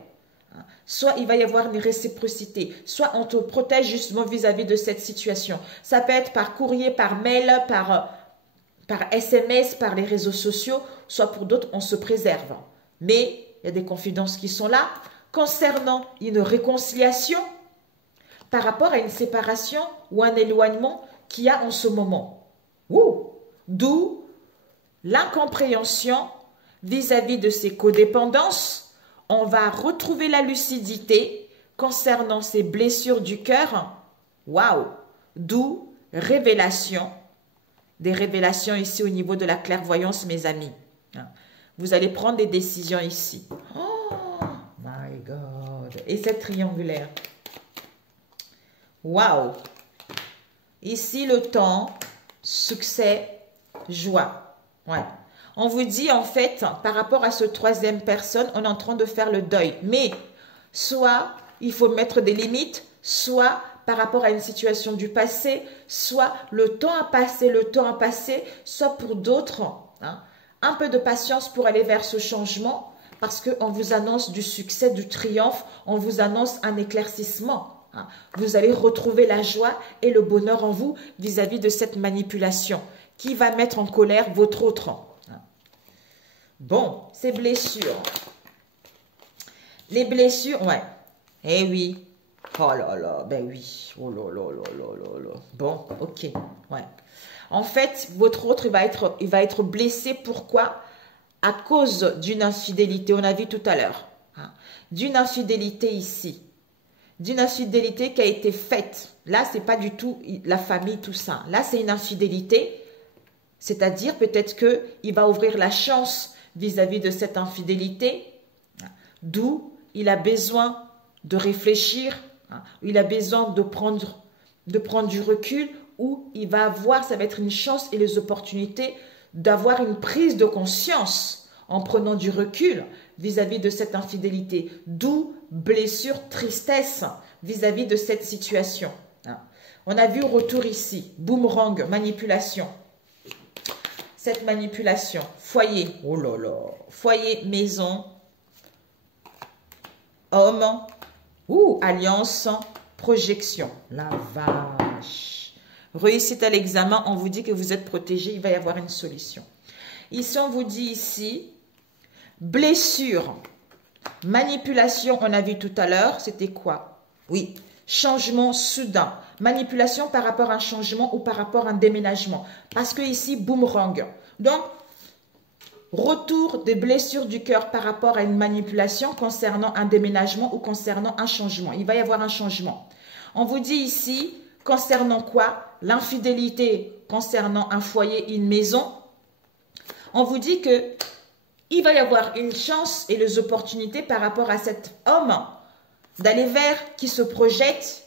Soit il va y avoir une réciprocité, soit on te protège justement vis-à-vis de cette situation. Ça peut être par courrier, par mail, par SMS, par les réseaux sociaux, soit pour d'autres, on se préserve. Mais il y a des confidences qui sont là concernant une réconciliation par rapport à une séparation ou un éloignement qu'il y a en ce moment. D'où l'incompréhension vis-à-vis de ces codépendances. On va retrouver la lucidité concernant ces blessures du cœur. Waouh! D'où révélation. Des révélations ici au niveau de la clairvoyance, mes amis. Vous allez prendre des décisions ici. Oh my God! Et c'est triangulaire. Waouh! Ici, le temps, succès, joie. Ouais. On vous dit, en fait, par rapport à ce troisième personne, on est en train de faire le deuil. Mais, soit il faut mettre des limites, soit par rapport à une situation du passé, soit le temps a passé, soit pour d'autres, un peu de patience pour aller vers ce changement, parce qu'on vous annonce du succès, du triomphe, on vous annonce un éclaircissement. Vous allez retrouver la joie et le bonheur en vous vis-à-vis de cette manipulation qui va mettre en colère votre autre. Bon, ces blessures. Les blessures, ouais. Eh oui. Oh là là, ben oui. Oh là là là là là là. Bon, ok, ouais. En fait, votre autre, il va être blessé. Pourquoi? À cause d'une infidélité. On a vu tout à l'heure. D'une infidélité ici. D'une infidélité qui a été faite. Là, c'est pas du tout la famille, tout ça. Là, c'est une infidélité. C'est-à-dire peut-être qu'il va ouvrir la chance vis-à-vis de cette infidélité, d'où il a besoin de réfléchir, il a besoin de prendre du recul, où il va avoir, ça va être une chance et les opportunités d'avoir une prise de conscience en prenant du recul vis-à-vis de cette infidélité, d'où blessure, tristesse vis-à-vis de cette situation. On a vu retour ici, boomerang, manipulation. Cette manipulation, foyer, oh là là, foyer, maison, homme, alliance, projection, la vache. Réussite à l'examen, on vous dit que vous êtes protégé, il va y avoir une solution. Ici, on vous dit ici, blessure, manipulation, on a vu tout à l'heure, c'était quoi? Oui, changement soudain. Manipulation par rapport à un changement ou par rapport à un déménagement. Parce que ici, boomerang. Donc, retour des blessures du cœur par rapport à une manipulation concernant un déménagement ou concernant un changement. Il va y avoir un changement. On vous dit ici, concernant quoi? L'infidélité concernant un foyer, une maison. On vous dit que il va y avoir une chance et les opportunités par rapport à cet homme d'aller vers, qui se projette,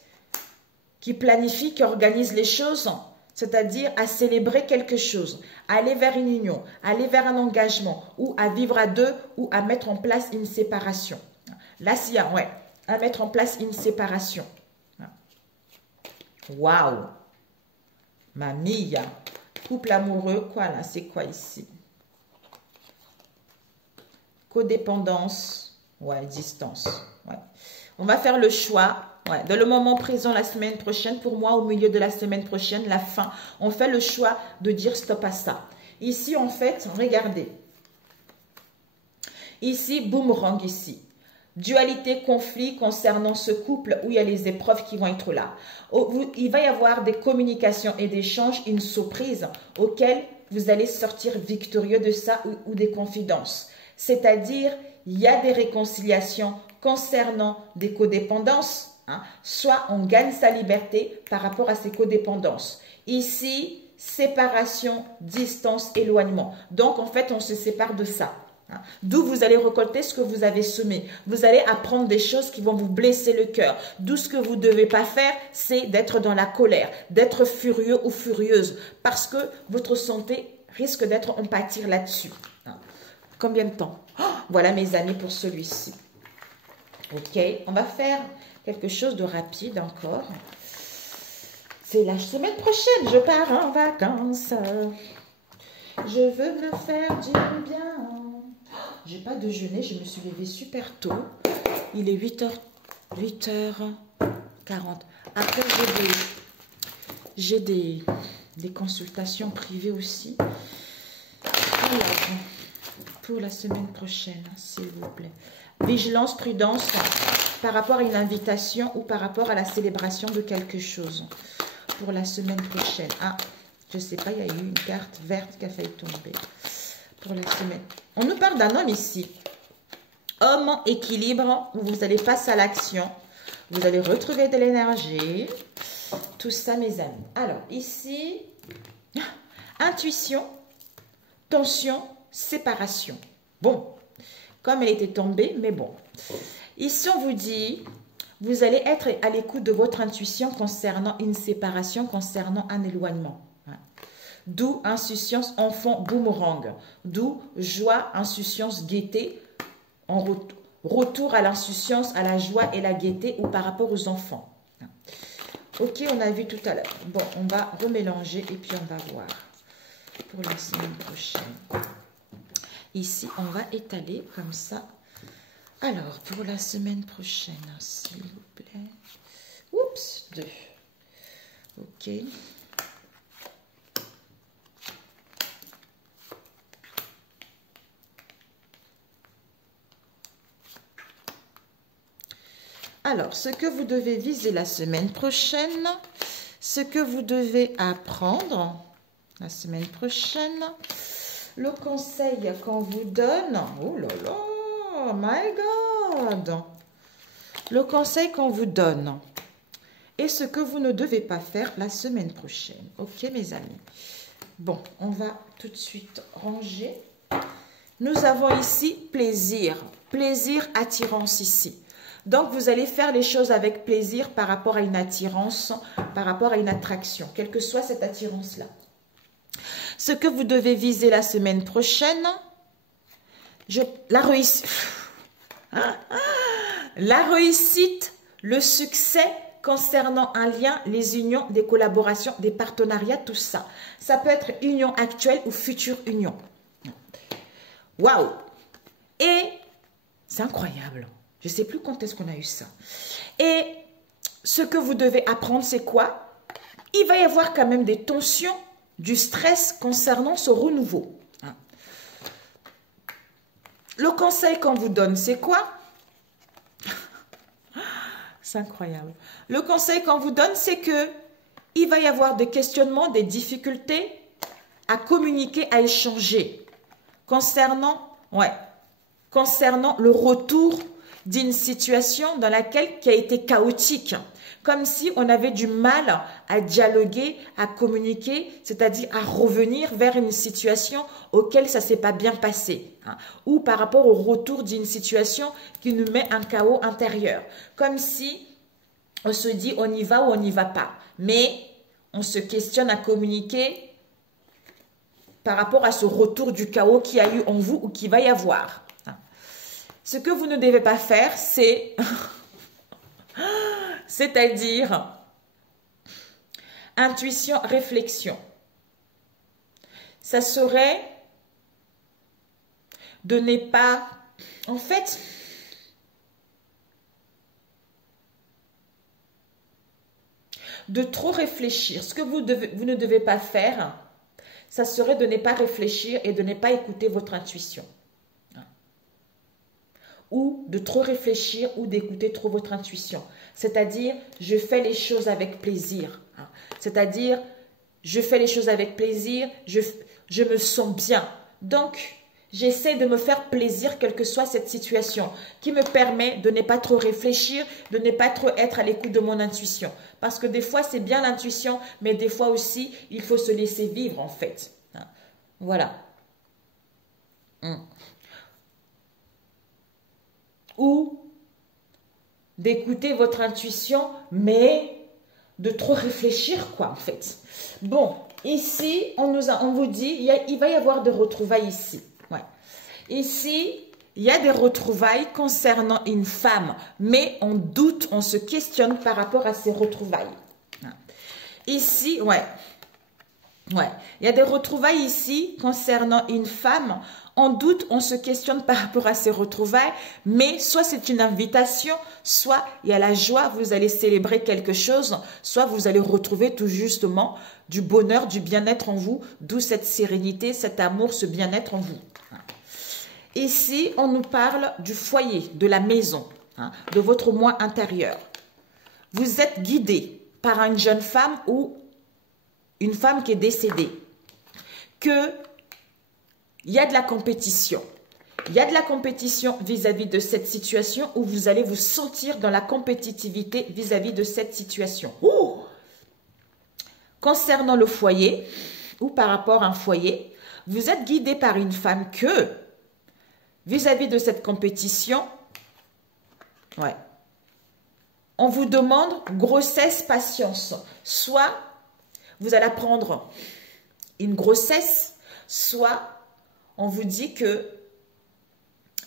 qui planifie, qui organise les choses, c'est-à-dire à célébrer quelque chose, à aller vers une union, à aller vers un engagement, ou à vivre à deux, ou à mettre en place une séparation. Là, s'il y a, ouais, à mettre en place une séparation. Waouh! Mamie, couple amoureux, quoi là? C'est quoi ici? Codépendance, ouais, distance, ouais. On va faire le choix, ouais, dans le moment présent la semaine prochaine, pour moi au milieu de la semaine prochaine, la fin, on fait le choix de dire stop à ça. Ici, en fait, regardez. Ici, boomerang ici. Dualité, conflit concernant ce couple où il y a les épreuves qui vont être là. Il va y avoir des communications et des échanges, une surprise auquel vous allez sortir victorieux de ça ou des confidences. C'est-à-dire, il y a des réconciliations concernant des codépendances, soit on gagne sa liberté par rapport à ces codépendances. Ici, séparation, distance, éloignement. Donc, en fait, on se sépare de ça. D'où vous allez récolter ce que vous avez semé. Vous allez apprendre des choses qui vont vous blesser le cœur. D'où ce que vous ne devez pas faire, c'est d'être dans la colère, d'être furieux ou furieuse, parce que votre santé risque d'être en pâtir là-dessus. Combien de temps? Voilà mes amis pour celui-ci. Ok, on va faire quelque chose de rapide encore. C'est la semaine prochaine, je pars en vacances. Je veux me faire du bien. J'ai pas déjeuné, je me suis levée super tôt. Il est 8h40. Après, j'ai des consultations privées aussi. Alors, pour la semaine prochaine, s'il vous plaît. Vigilance, prudence par rapport à une invitation ou par rapport à la célébration de quelque chose. Pour la semaine prochaine. Ah, je sais pas, il y a eu une carte verte qui a failli tomber. Pour la semaine. On nous parle d'un homme ici. Homme en équilibre, où vous allez passer à l'action. Vous allez retrouver de l'énergie. Tout ça, mes amis. Alors, ici, intuition, tension, séparation. Bon, comme elle était tombée, mais bon. Ici, on vous dit, vous allez être à l'écoute de votre intuition concernant une séparation, concernant un éloignement. D'où insouciance, enfant, boomerang. D'où joie, insouciance, gaieté, en retour à l'insouciance, à la joie et la gaieté ou par rapport aux enfants. Ok, on a vu tout à l'heure. Bon, on va remélanger et puis on va voir pour la semaine prochaine. Ici, on va étaler comme ça. Alors, pour la semaine prochaine, s'il vous plaît. Oups, 2. Ok. Alors, ce que vous devez viser la semaine prochaine, ce que vous devez apprendre la semaine prochaine, le conseil qu'on vous donne, oh là là, my God, le conseil qu'on vous donne et ce que vous ne devez pas faire la semaine prochaine. Ok, mes amis? Bon, on va tout de suite ranger. Nous avons ici plaisir, plaisir, attirance ici. Donc, vous allez faire les choses avec plaisir par rapport à une attirance, par rapport à une attraction, quelle que soit cette attirance-là. Ce que vous devez viser la semaine prochaine, la réussite, le succès concernant un lien, les unions, des collaborations, des partenariats, tout ça. Ça peut être union actuelle ou future union. Waouh! Et c'est incroyable. Je ne sais plus quand est-ce qu'on a eu ça. Et ce que vous devez apprendre, c'est quoi? Il va y avoir quand même des tensions, du stress concernant ce renouveau. Le conseil qu'on vous donne, c'est quoi? C'est incroyable. Le conseil qu'on vous donne, c'est que il va y avoir des questionnements, des difficultés à communiquer, à échanger concernant le retour d'une situation dans laquelle qui a été chaotique, comme si on avait du mal à dialoguer, à communiquer, c'est-à-dire à revenir vers une situation auquel ça s'est pas bien passé, ou par rapport au retour d'une situation qui nous met un chaos intérieur, comme si on se dit on y va ou on n'y va pas, mais on se questionne à communiquer par rapport à ce retour du chaos qu'il y a eu en vous ou qu'il va y avoir. Ce que vous ne devez pas faire, c'est-à-dire intuition, réflexion. Ça serait de ne pas, en fait, de trop réfléchir. Ce que vous ne devez pas faire, ça serait de ne pas réfléchir et de ne pas écouter votre intuition. Ou de trop réfléchir ou d'écouter trop votre intuition. C'est-à-dire, je fais les choses avec plaisir. C'est-à-dire, je fais les choses avec plaisir, je me sens bien. Donc, j'essaie de me faire plaisir, quelle que soit cette situation, qui me permet de ne pas trop réfléchir, de ne pas trop être à l'écoute de mon intuition. Parce que des fois, c'est bien l'intuition, mais des fois aussi, il faut se laisser vivre, en fait. Voilà. ou d'écouter votre intuition, mais de trop réfléchir, quoi, en fait. Bon, ici, on vous dit, il va y avoir des retrouvailles ici. Ouais. Ici, il y a des retrouvailles concernant une femme, mais on doute, on se questionne par rapport à ces retrouvailles. Ici, ouais. Ouais, il y a des retrouvailles ici concernant une femme. On doute, on se questionne par rapport à ces retrouvailles, mais soit c'est une invitation, soit il y a la joie, vous allez célébrer quelque chose, soit vous allez retrouver tout justement du bonheur, du bien-être en vous, d'où cette sérénité, cet amour, ce bien-être en vous. Ici, on nous parle du foyer, de la maison, de votre moi intérieur. Vous êtes guidé par une jeune femme ou une femme qui est décédée, qu'il y a de la compétition. Il y a de la compétition vis-à-vis de cette situation où vous allez vous sentir dans la compétitivité vis-à-vis de cette situation. Ouh! Concernant le foyer ou par rapport à un foyer, vous êtes guidé par une femme que, vis-à-vis de cette compétition, ouais, on vous demande grossesse, patience. Soit vous allez apprendre une grossesse, soit on vous dit qu'il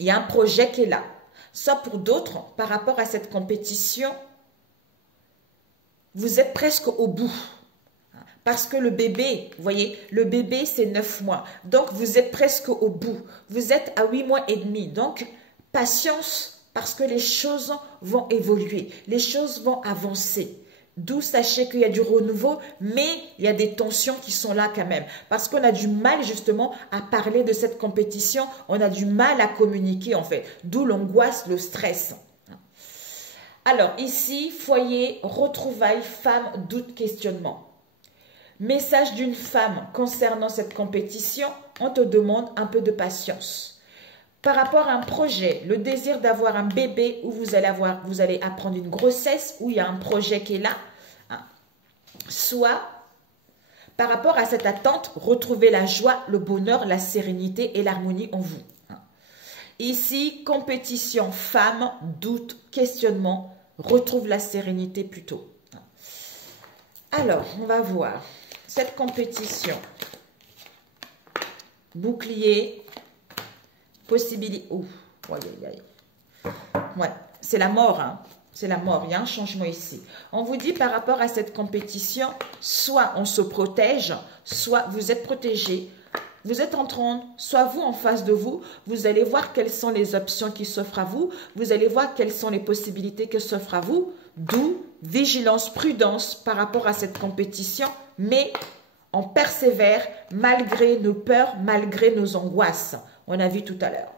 y a un projet qui est là. Soit pour d'autres, par rapport à cette compétition, vous êtes presque au bout. Parce que le bébé, vous voyez, le bébé c'est 9 mois. Donc vous êtes presque au bout. Vous êtes à 8 mois et demi. Donc patience parce que les choses vont évoluer. Les choses vont avancer. D'où sachez qu'il y a du renouveau, mais il y a des tensions qui sont là quand même. Parce qu'on a du mal justement à parler de cette compétition, on a du mal à communiquer en fait. D'où l'angoisse, le stress. Alors ici, foyer, retrouvailles, femme, doute, questionnement. Message d'une femme concernant cette compétition, on te demande un peu de patience. Par rapport à un projet, le désir d'avoir un bébé où vous allez apprendre une grossesse, où il y a un projet qui est là, soit par rapport à cette attente, retrouver la joie, le bonheur, la sérénité et l'harmonie en vous. Ici, compétition, femme, doute, questionnement, retrouve la sérénité plutôt. Alors, on va voir cette compétition. Bouclier. Possibilité. Oh, ouais, c'est la mort, hein. C'est la mort. Il y a un changement ici. On vous dit par rapport à cette compétition, soit on se protège, soit vous êtes protégé. Vous êtes en train, soit vous en face de vous, vous allez voir quelles sont les options qui s'offrent à vous. Vous allez voir quelles sont les possibilités qui s'offrent à vous. D'où vigilance, prudence par rapport à cette compétition. Mais on persévère malgré nos peurs, malgré nos angoisses. On a vu tout à l'heure.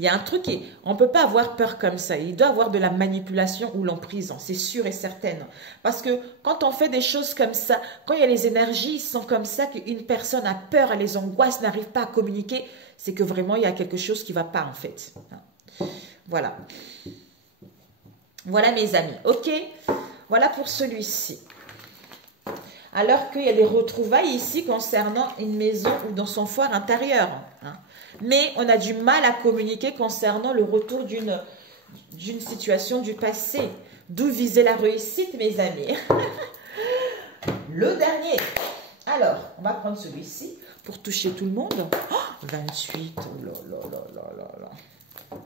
Il y a un truc, on ne peut pas avoir peur comme ça. Il doit y avoir de la manipulation ou l'emprise, c'est sûr et certain. Parce que quand on fait des choses comme ça, quand il y a les énergies sont comme ça, qu'une personne a peur, a les angoisses, n'arrive pas à communiquer, c'est que vraiment il y a quelque chose qui ne va pas en fait. Voilà. Voilà mes amis. Ok, voilà pour celui-ci. Alors qu'il y a des retrouvailles ici concernant une maison ou dans son foyer intérieur. Mais on a du mal à communiquer concernant le retour d'une situation du passé. D'où viser la réussite, mes amis. Le dernier. Alors, on va prendre celui-ci pour toucher tout le monde. Oh, 28. Oh là là là là là là.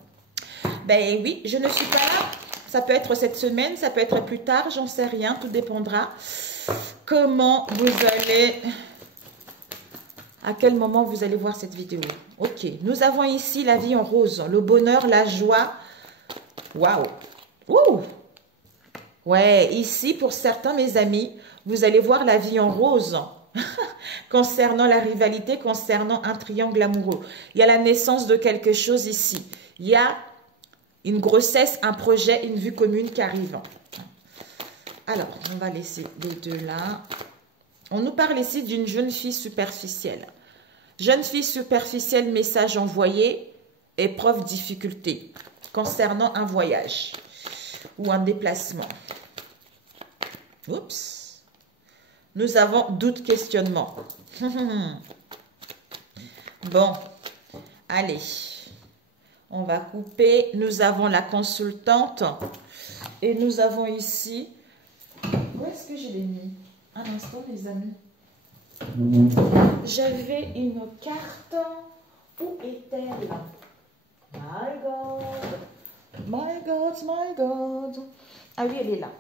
Ben oui, je ne suis pas là. Ça peut être cette semaine, ça peut être plus tard, j'en sais rien. Tout dépendra comment vous allez... À quel moment vous allez voir cette vidéo. Ok, nous avons ici la vie en rose, le bonheur, la joie. Waouh. Ouh. Ouais, ici, pour certains, mes amis, vous allez voir la vie en rose. Concernant la rivalité, concernant un triangle amoureux. Il y a la naissance de quelque chose ici. Il y a une grossesse, un projet, une vue commune qui arrive. Alors, on va laisser les deux là. On nous parle ici d'une jeune fille superficielle. Jeune fille superficielle, message envoyé, épreuve, difficulté. Concernant un voyage ou un déplacement. Oups. Nous avons doute, questionnement. Bon, allez. On va couper. Nous avons la consultante. Et nous avons ici... Où est-ce que je l'ai mis? Un instant, les amis. J'avais une carte. Où est-elle? My God. My God, my God. Ah oui, elle est là.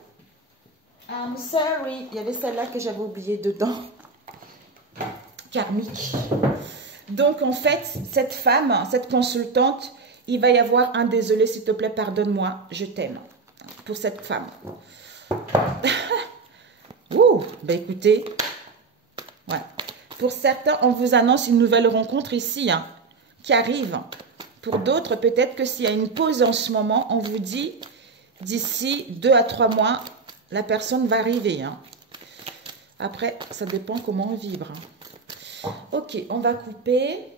I'm sorry. Il y avait celle-là que j'avais oubliée dedans. Karmique. Donc, en fait, cette femme, cette consultante, il va y avoir un désolé, s'il te plaît, pardonne-moi, je t'aime. Pour cette femme. Ouh, ben écoutez. Ouais. Pour certains, on vous annonce une nouvelle rencontre ici, hein, qui arrive. Pour d'autres, peut-être que s'il y a une pause en ce moment, on vous dit, d'ici 2 à 3 mois, la personne va arriver. Hein. Après, ça dépend comment on vibre. Ok, on va couper.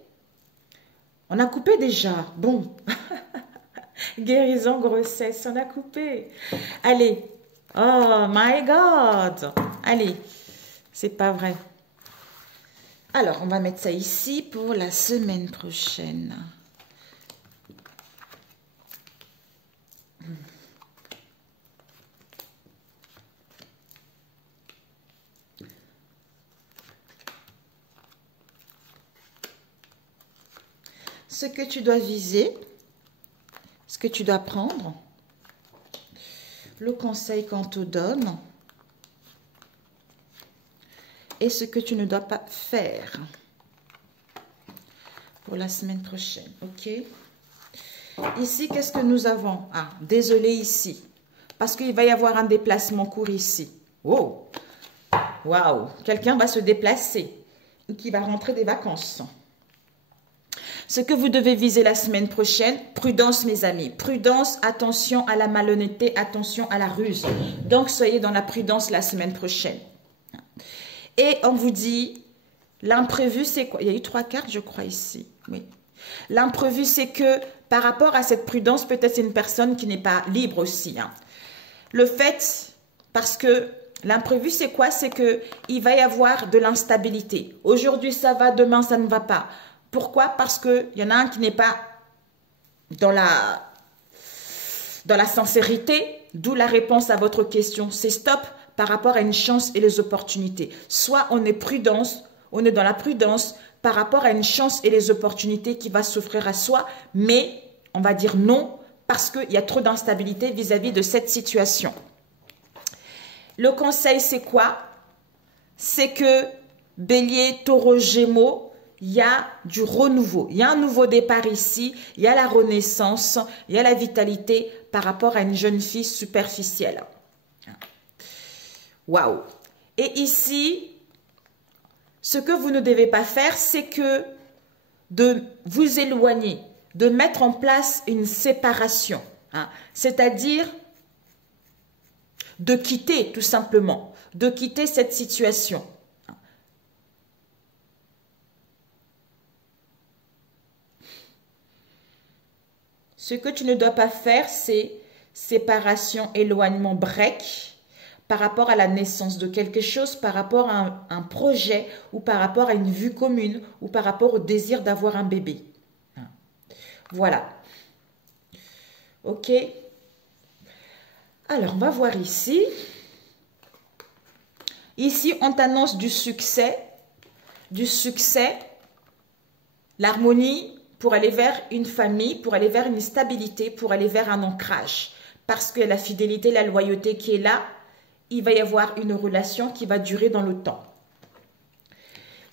On a coupé déjà. Bon. Guérison, grossesse, on a coupé. Allez. Oh my God. Allez. C'est pas vrai. Alors, on va mettre ça ici pour la semaine prochaine. Ce que tu dois viser, ce que tu dois prendre, le conseil qu'on te donne et ce que tu ne dois pas faire pour la semaine prochaine, ok? Ici, qu'est-ce que nous avons? Ah, désolé ici, parce qu'il va y avoir un déplacement court ici. Oh, waouh, quelqu'un va se déplacer ou qui va rentrer des vacances. Ce que vous devez viser la semaine prochaine, prudence mes amis, prudence, attention à la malhonnêteté, attention à la ruse. Donc soyez dans la prudence la semaine prochaine. Et on vous dit, l'imprévu c'est quoi? Il y a eu 3 cartes je crois ici, oui. L'imprévu c'est que par rapport à cette prudence, peut-être c'est une personne qui n'est pas libre aussi. Hein. Le fait, parce que l'imprévu c'est quoi? C'est qu'il va y avoir de l'instabilité. Aujourd'hui ça va, demain ça ne va pas. Pourquoi? Parce qu'il y en a un qui n'est pas dans la sincérité, d'où la réponse à votre question. C'est stop par rapport à une chance et les opportunités. Soit on est prudence, on est dans la prudence par rapport à une chance et les opportunités qui va s'offrir à soi, mais on va dire non parce qu'il y a trop d'instabilité vis-à-vis de cette situation. Le conseil, c'est quoi? C'est que Bélier, Taureau, Gémeaux, il y a du renouveau, il y a un nouveau départ ici, il y a la renaissance, il y a la vitalité par rapport à une jeune fille superficielle. Waouh! Et ici, ce que vous ne devez pas faire, c'est que de vous éloigner, de mettre en place une séparation, hein, c'est-à-dire de quitter tout simplement, de quitter cette situation. Ce que tu ne dois pas faire, c'est séparation, éloignement, break, par rapport à la naissance de quelque chose, par rapport à un projet, ou par rapport à une vue commune, ou par rapport au désir d'avoir un bébé. Voilà. Ok. Alors, on va voir ici. Ici, on t'annonce du succès, l'harmonie, pour aller vers une famille, pour aller vers une stabilité, pour aller vers un ancrage. Parce que la fidélité, la loyauté qui est là, il va y avoir une relation qui va durer dans le temps.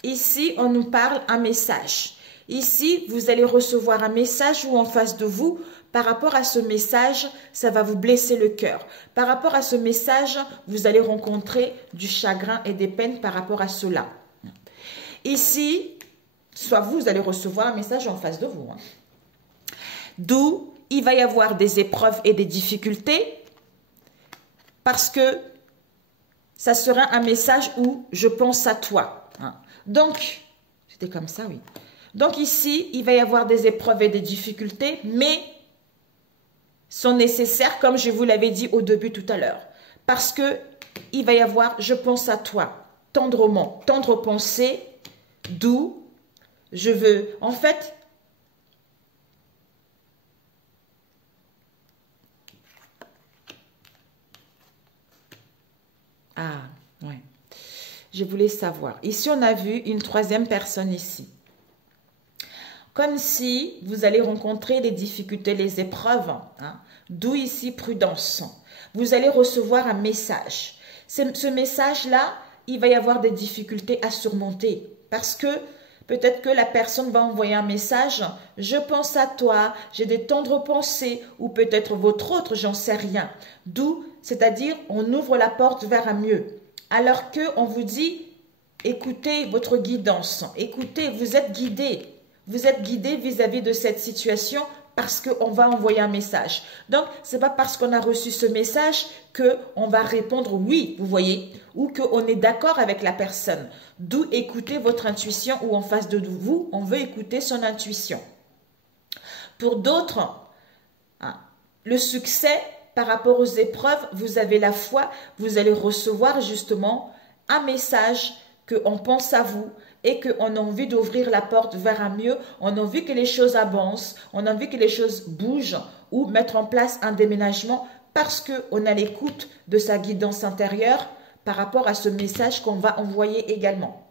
Ici, on nous parle un message. Ici, vous allez recevoir un message ou en face de vous, par rapport à ce message, ça va vous blesser le cœur. Par rapport à ce message, vous allez rencontrer du chagrin et des peines par rapport à cela. Ici, soit vous allez recevoir un message en face de vous. Hein. D'où il va y avoir des épreuves et des difficultés parce que ça sera un message où je pense à toi. Hein. Donc, c'était comme ça, oui. Donc ici, il va y avoir des épreuves et des difficultés, mais sont nécessaires, comme je vous l'avais dit au début tout à l'heure. Parce que il va y avoir, je pense à toi, tendrement, tendre pensée, d'où je veux, en fait, Ah, ouais. Je voulais savoir. Ici, on a vu une troisième personne ici. Comme si vous allez rencontrer les difficultés, les épreuves. Hein. D'où ici, prudence. Vous allez recevoir un message. Ce message-là, il va y avoir des difficultés à surmonter. Parce que peut-être que la personne va envoyer un message. Je pense à toi, j'ai des tendres pensées. Ou peut-être votre autre, j'en sais rien. D'où, c'est-à-dire, on ouvre la porte vers un mieux. Alors qu'on vous dit, écoutez votre guidance. Écoutez, vous êtes guidé. Vous êtes guidé vis-à-vis de cette situation parce qu'on va envoyer un message. Donc, ce n'est pas parce qu'on a reçu ce message qu'on va répondre oui, vous voyez, ou qu'on est d'accord avec la personne. D'où écouter votre intuition ou en face de vous, on veut écouter son intuition. Pour d'autres, hein, le succès par rapport aux épreuves, vous avez la foi, vous allez recevoir justement un message qu'on pense à vous, et qu'on a envie d'ouvrir la porte vers un mieux, on a envie que les choses avancent, on a envie que les choses bougent ou mettre en place un déménagement parce qu'on a l'écoute de sa guidance intérieure par rapport à ce message qu'on va envoyer également.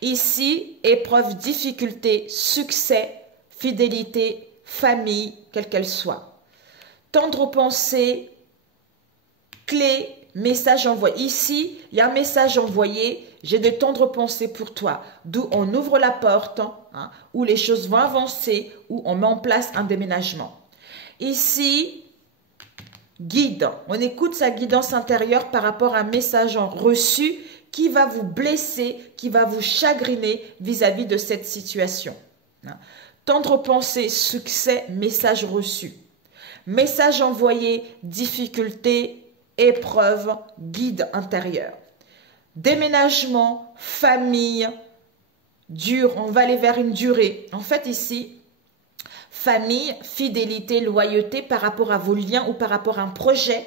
Ici, épreuve, difficulté, succès, fidélité, famille, quelle qu'elle soit. Tendre pensée, clé, message envoyé. Ici, il y a un message envoyé. J'ai de tendres pensées pour toi. D'où on ouvre la porte, hein, où les choses vont avancer, où on met en place un déménagement. Ici, guide. On écoute sa guidance intérieure par rapport à un message reçu qui va vous blesser, qui va vous chagriner vis-à-vis de cette situation. Hein. Tendre pensée, succès, message reçu. Message envoyé, difficulté, épreuve, guide intérieur. Déménagement, famille, dur, on va aller vers une durée. En fait ici, famille, fidélité, loyauté par rapport à vos liens ou par rapport à un projet,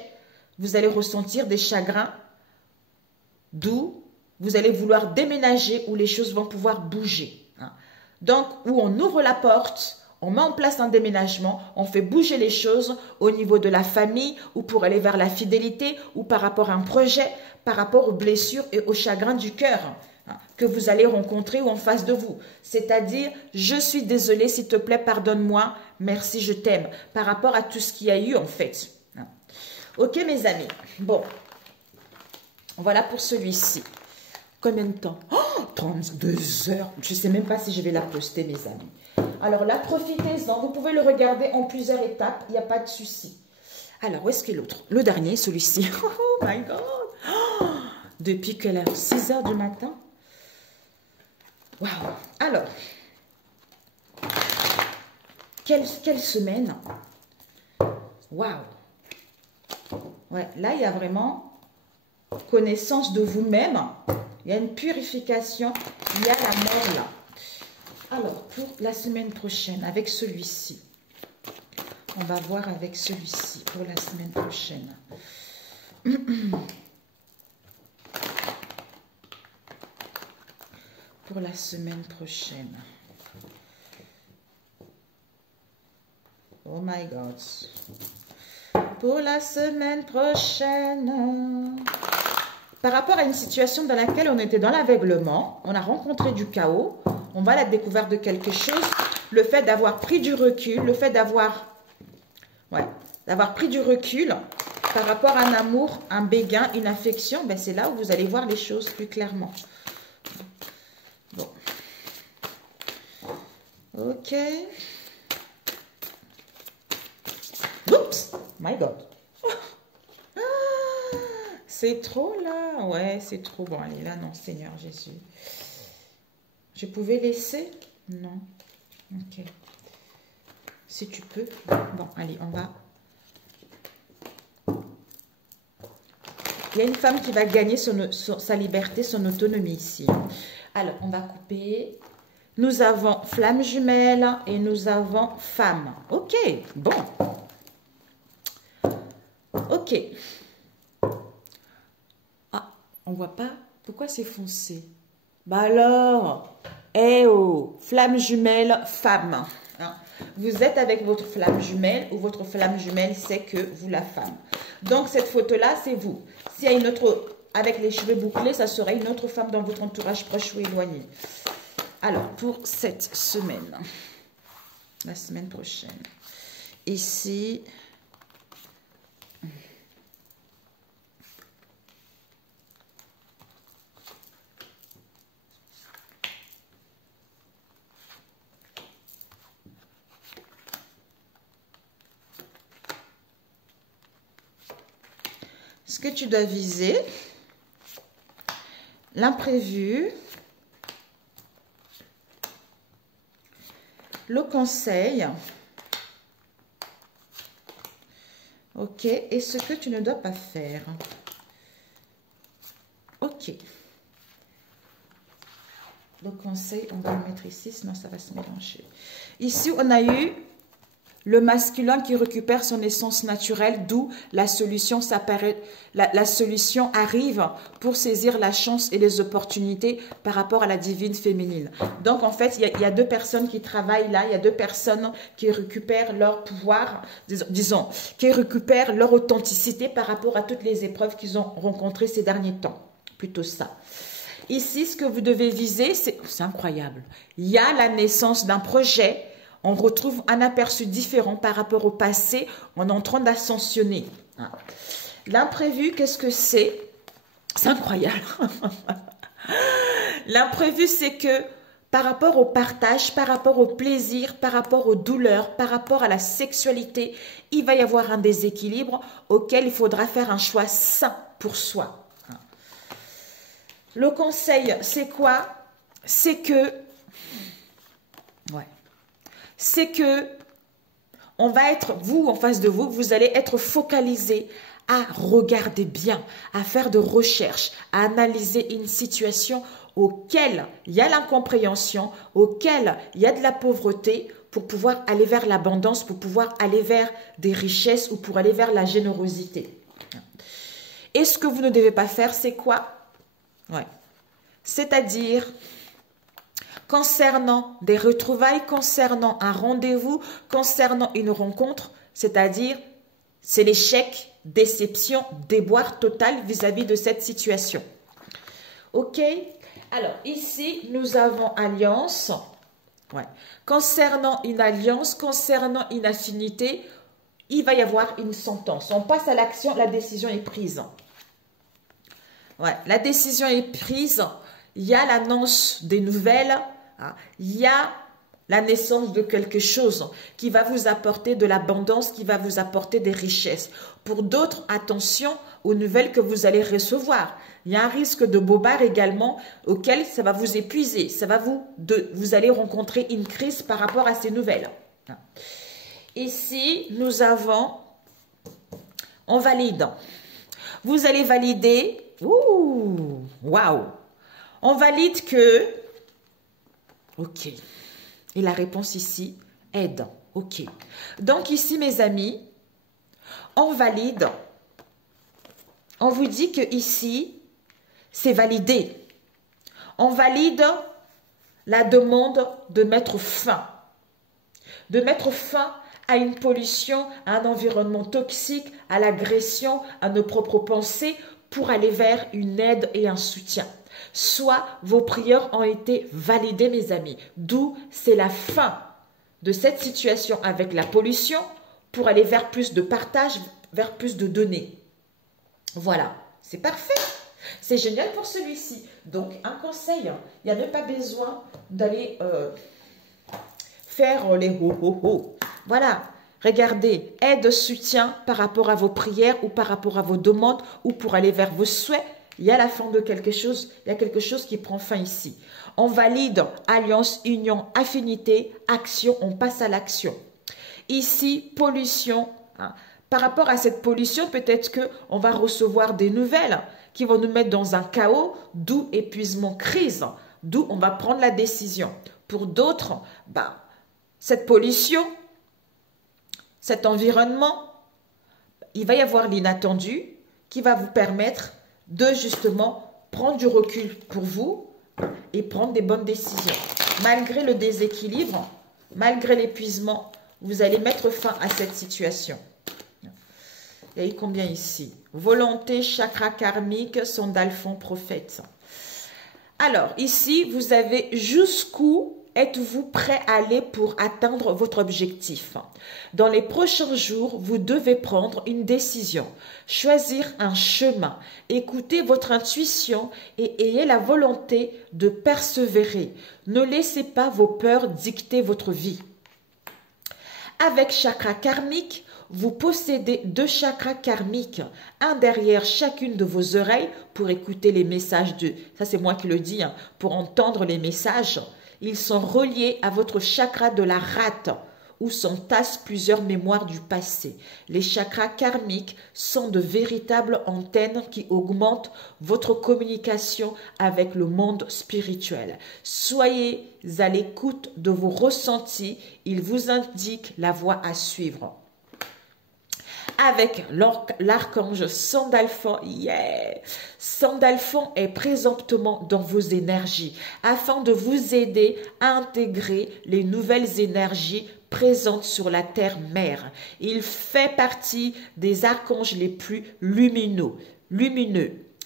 vous allez ressentir des chagrins, d'où vous allez vouloir déménager où les choses vont pouvoir bouger. Donc, où on ouvre la porte, on met en place un déménagement, on fait bouger les choses au niveau de la famille ou pour aller vers la fidélité ou par rapport à un projet, par rapport aux blessures et aux chagrins du cœur que vous allez rencontrer ou en face de vous. C'est-à-dire, je suis désolée, s'il te plaît, pardonne-moi, merci, je t'aime. Par rapport à tout ce qu'il y a eu en fait. Ok mes amis, bon, voilà pour celui-ci. Combien de temps? Oh, 32 heures. Je ne sais même pas si je vais la poster mes amis. Alors là, profitez-en. Vous pouvez le regarder en plusieurs étapes. Il n'y a pas de souci. Alors, où est-ce qu'est l'autre? Le dernier, celui-ci. Oh my God. Oh, depuis quelle heure? 6 heures du matin. Waouh. Alors, quelle semaine. Waouh. Ouais, là, il y a vraiment connaissance de vous-même. Il y a une purification. Il y a la mort là. Alors, pour la semaine prochaine, avec celui-ci, on va voir avec celui-ci pour la semaine prochaine. Pour la semaine prochaine. Oh my God. Pour la semaine prochaine. Par rapport à une situation dans laquelle on était dans l'aveuglement, on a rencontré du chaos, on va à la découverte de quelque chose, le fait d'avoir pris du recul, le fait d'avoir pris du recul par rapport à un amour, un béguin, une affection, ben c'est là où vous allez voir les choses plus clairement. Bon. Ok. Oups, my God. C'est trop là. Ouais, c'est trop. Bon, allez, là, non, Seigneur Jésus. Je pouvais laisser? Non. Ok. Si tu peux. Bon, allez, on va. Il y a une femme qui va gagner sa liberté, son autonomie ici. Alors, on va couper. Nous avons flamme jumelle et nous avons femme. Ok, bon. Ok. Ah, on voit pas. Pourquoi c'est foncé? Bah alors, eh oh, flamme jumelle, femme. Hein. vous êtes avec votre flamme jumelle ou votre flamme jumelle sait que vous la femme. Donc, cette photo-là, c'est vous. S'il y a une autre, avec les cheveux bouclés, ça serait une autre femme dans votre entourage proche ou éloigné. Alors, pour cette semaine, la semaine prochaine, ici, ce que tu dois viser, l'imprévu, le conseil, ok, et ce que tu ne dois pas faire. Ok. Le conseil, on va le mettre ici, sinon ça va se mélanger. Ici, on a eu le masculin qui récupère son essence naturelle, d'où la solution s'apparaît, la solution arrive pour saisir la chance et les opportunités par rapport à la divine féminine. Donc, en fait, il y a deux personnes qui travaillent là, il y a deux personnes qui récupèrent leur pouvoir, disons, qui récupèrent leur authenticité par rapport à toutes les épreuves qu'ils ont rencontrées ces derniers temps. Plutôt ça. Ici, ce que vous devez viser, c'est incroyable. Il y a la naissance d'un projet. On retrouve un aperçu différent par rapport au passé. On est en train d'ascensionner. L'imprévu, qu'est-ce que c'est? C'est incroyable. L'imprévu, c'est que par rapport au partage, par rapport au plaisir, par rapport aux douleurs, par rapport à la sexualité, il va y avoir un déséquilibre auquel il faudra faire un choix sain pour soi. Le conseil, c'est quoi? C'est que... Ouais. C'est que on va être, vous, en face de vous, vous allez être focalisé à regarder bien, à faire de recherches, à analyser une situation auquel il y a l'incompréhension, auquel il y a de la pauvreté, pour pouvoir aller vers l'abondance, pour pouvoir aller vers des richesses ou pour aller vers la générosité. Et ce que vous ne devez pas faire, c'est quoi? Ouais. C'est-à-dire... concernant des retrouvailles, concernant un rendez-vous, concernant une rencontre, c'est-à-dire c'est l'échec, déception, déboire total vis-à-vis de cette situation. Ok? Alors, ici, nous avons alliance. Ouais. Concernant une alliance, concernant une affinité, il va y avoir une sentence. On passe à l'action, la décision est prise. Ouais, la décision est prise. Il y a l'annonce des nouvelles. Il y a la naissance de quelque chose qui va vous apporter de l'abondance, qui va vous apporter des richesses. Pour d'autres, attention aux nouvelles que vous allez recevoir. Il y a un risque de bobard également auquel ça va vous épuiser. Ça va vous allez rencontrer une crise par rapport à ces nouvelles. Ici, nous avons, on valide. Vous allez valider, waouh, on valide que, ok, et la réponse ici, aide, ok. Donc ici, mes amis, on valide, on vous dit que ici, c'est validé. On valide la demande de mettre fin à une pollution, à un environnement toxique, à l'agression, à nos propres pensées pour aller vers une aide et un soutien. Soit vos prières ont été validées, mes amis. D'où c'est la fin de cette situation avec la pollution pour aller vers plus de partage, vers plus de données. Voilà, c'est parfait. C'est génial pour celui-ci. Donc, un conseil, il n'y a même pas besoin d'aller faire les ho-ho-ho. Voilà, regardez, aide, soutien par rapport à vos prières ou par rapport à vos demandes ou pour aller vers vos souhaits. Il y a la fin de quelque chose, il y a quelque chose qui prend fin ici. On valide alliance, union, affinité, action, on passe à l'action. Ici, pollution. Par rapport à cette pollution, peut-être qu'on va recevoir des nouvelles qui vont nous mettre dans un chaos, d'où épuisement, crise, d'où on va prendre la décision. Pour d'autres, cette pollution, cet environnement, il va y avoir l'inattendu qui va vous permettre de justement prendre du recul pour vous et prendre des bonnes décisions. Malgré le déséquilibre, malgré l'épuisement, vous allez mettre fin à cette situation. Il y a eu combien ici? Volonté, chakra karmique, sandal fond, prophète. Alors, ici, vous avez jusqu'où êtes-vous prêt à aller pour atteindre votre objectif? Dans les prochains jours, vous devez prendre une décision, choisir un chemin, écoutez votre intuition et ayez la volonté de persévérer. Ne laissez pas vos peurs dicter votre vie. Avec chakra karmique, vous possédez 2 chakras karmiques, un derrière chacune de vos oreilles pour écouter les messages de... Ça, c'est moi qui le dis, hein, pour entendre les messages. Ils sont reliés à votre chakra de la rate, où s'entassent plusieurs mémoires du passé. Les chakras karmiques sont de véritables antennes qui augmentent votre communication avec le monde spirituel. Soyez à l'écoute de vos ressentis, ils vous indiquent la voie à suivre. Avec l'archange Sandalphon, Sandalphon est présentement dans vos énergies afin de vous aider à intégrer les nouvelles énergies présentes sur la terre-mère. Il fait partie des archanges les plus lumineux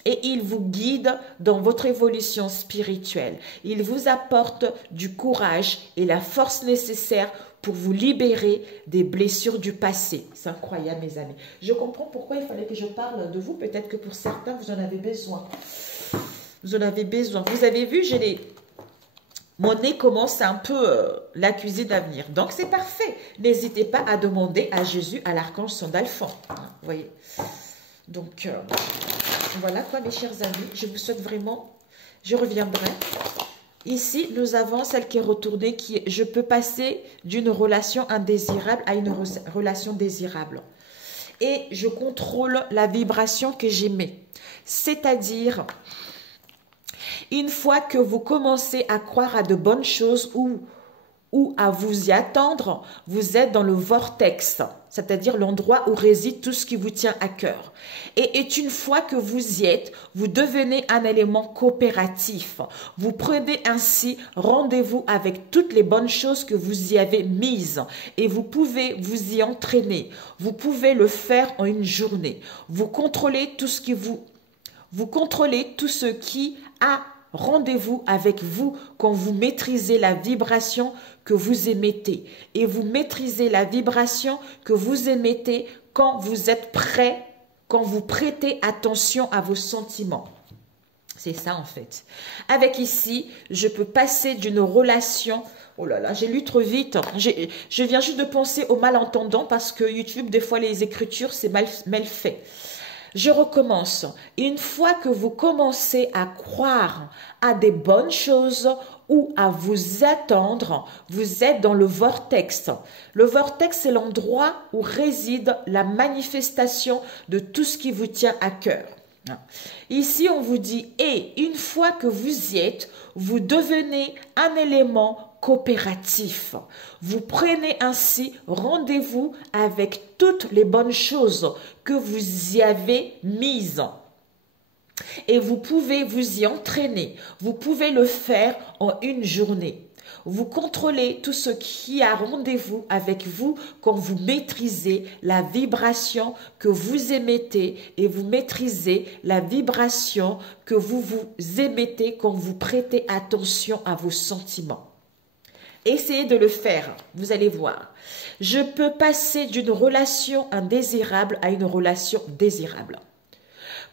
et il vous guide dans votre évolution spirituelle. Il vous apporte du courage et la force nécessaire pour vous libérer des blessures du passé. C'est incroyable, mes amis. Je comprends pourquoi il fallait que je parle de vous. Peut-être que pour certains, vous en avez besoin. Vous en avez besoin. Vous avez vu, mon nez commence un peu l'accuser d'avenir. Donc, c'est parfait. N'hésitez pas à demander à Jésus, à l'archange Sandalphon. Vous voyez. Donc, voilà quoi, mes chers amis. Je vous souhaite vraiment... Je reviendrai. Ici, nous avons celle qui est retournée, qui est « Je peux passer d'une relation indésirable à une relation désirable. » Et je contrôle la vibration que j'émets. C'est-à-dire, une fois que vous commencez à croire à de bonnes choses ou à vous y attendre, vous êtes dans le vortex, c'est-à-dire l'endroit où réside tout ce qui vous tient à cœur. Et une fois que vous y êtes, vous devenez un élément coopératif. Vous prenez ainsi rendez-vous avec toutes les bonnes choses que vous y avez mises et vous pouvez vous y entraîner. Vous pouvez le faire en une journée. Vous contrôlez tout ce qui a rendez-vous avec vous quand vous maîtrisez la vibration que vous émettez. Et vous maîtrisez la vibration que vous émettez quand vous êtes prêt, quand vous prêtez attention à vos sentiments. C'est ça en fait. Avec ici, je peux passer d'une relation... Oh là là, j'ai lu trop vite. Je viens juste de penser aux malentendants parce que YouTube, des fois, les écritures, c'est mal fait. Je recommence. Une fois que vous commencez à croire à des bonnes choses ou à vous attendre, vous êtes dans le vortex. Le vortex, c'est l'endroit où réside la manifestation de tout ce qui vous tient à cœur. Ici, on vous dit, et une fois que vous y êtes, vous devenez un élément coopératif. Vous prenez ainsi rendez-vous avec toutes les bonnes choses que vous y avez mises. Et vous pouvez vous y entraîner. Vous pouvez le faire en une journée. Vous contrôlez tout ce qui a rendez-vous avec vous quand vous maîtrisez la vibration que vous émettez et vous maîtrisez la vibration que vous émettez quand vous prêtez attention à vos sentiments. Essayez de le faire, vous allez voir. Je peux passer d'une relation indésirable à une relation désirable.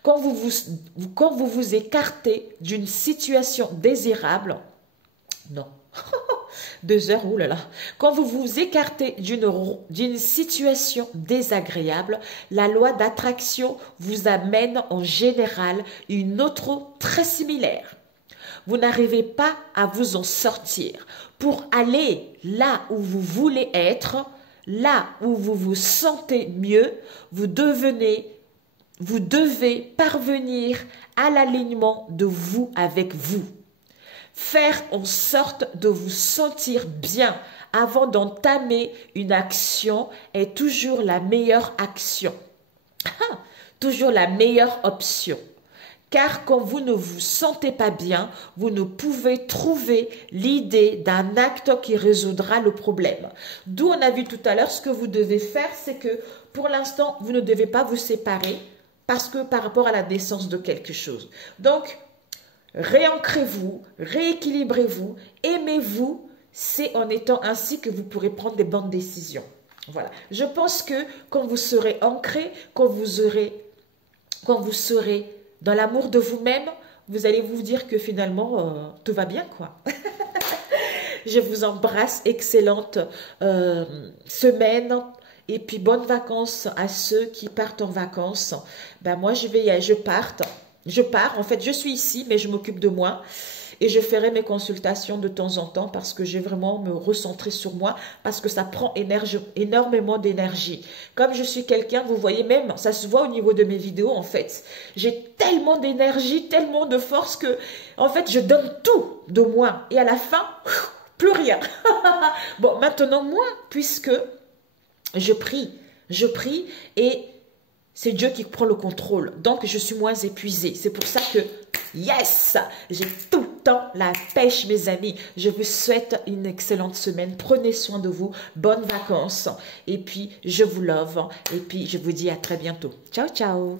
Quand vous vous écartez d'une situation désirable, non, 2 heures, oulala. Quand vous vous écartez d'une situation désagréable, la loi d'attraction vous amène en général une autre très similaire. Vous n'arrivez pas à vous en sortir. Pour aller là où vous voulez être, là où vous vous sentez mieux, vous devez parvenir à l'alignement de vous avec vous. Faire en sorte de vous sentir bien avant d'entamer une action est toujours la meilleure action. Toujours la meilleure option. Car quand vous ne vous sentez pas bien, vous ne pouvez trouver l'idée d'un acte qui résoudra le problème. D'où on a vu tout à l'heure, ce que vous devez faire, c'est que pour l'instant, vous ne devez pas vous séparer parce que par rapport à la naissance de quelque chose. Donc, réancrez-vous, rééquilibrez-vous, aimez-vous. C'est en étant ainsi que vous pourrez prendre des bonnes décisions. Voilà. Je pense que quand vous serez ancré, quand vous serez dans l'amour de vous-même, vous allez vous dire que finalement, tout va bien, quoi. Je vous embrasse, excellente semaine. Et puis, bonnes vacances à ceux qui partent en vacances. Ben, moi, je pars. En fait, je suis ici, mais je m'occupe de moi. Et je ferai mes consultations de temps en temps parce que j'ai vraiment me recentrer sur moi parce que ça prend énormément d'énergie. Comme je suis quelqu'un, vous voyez même, ça se voit au niveau de mes vidéos en fait. J'ai tellement d'énergie, tellement de force que en fait je donne tout de moi et à la fin, plus rien. Bon, maintenant moi, puisque je prie et c'est Dieu qui prend le contrôle. Donc, je suis moins épuisée. C'est pour ça que, yes, j'ai tout le temps la pêche, mes amis. Je vous souhaite une excellente semaine. Prenez soin de vous. Bonnes vacances. Et puis, je vous love. Et puis, je vous dis à très bientôt. Ciao, ciao.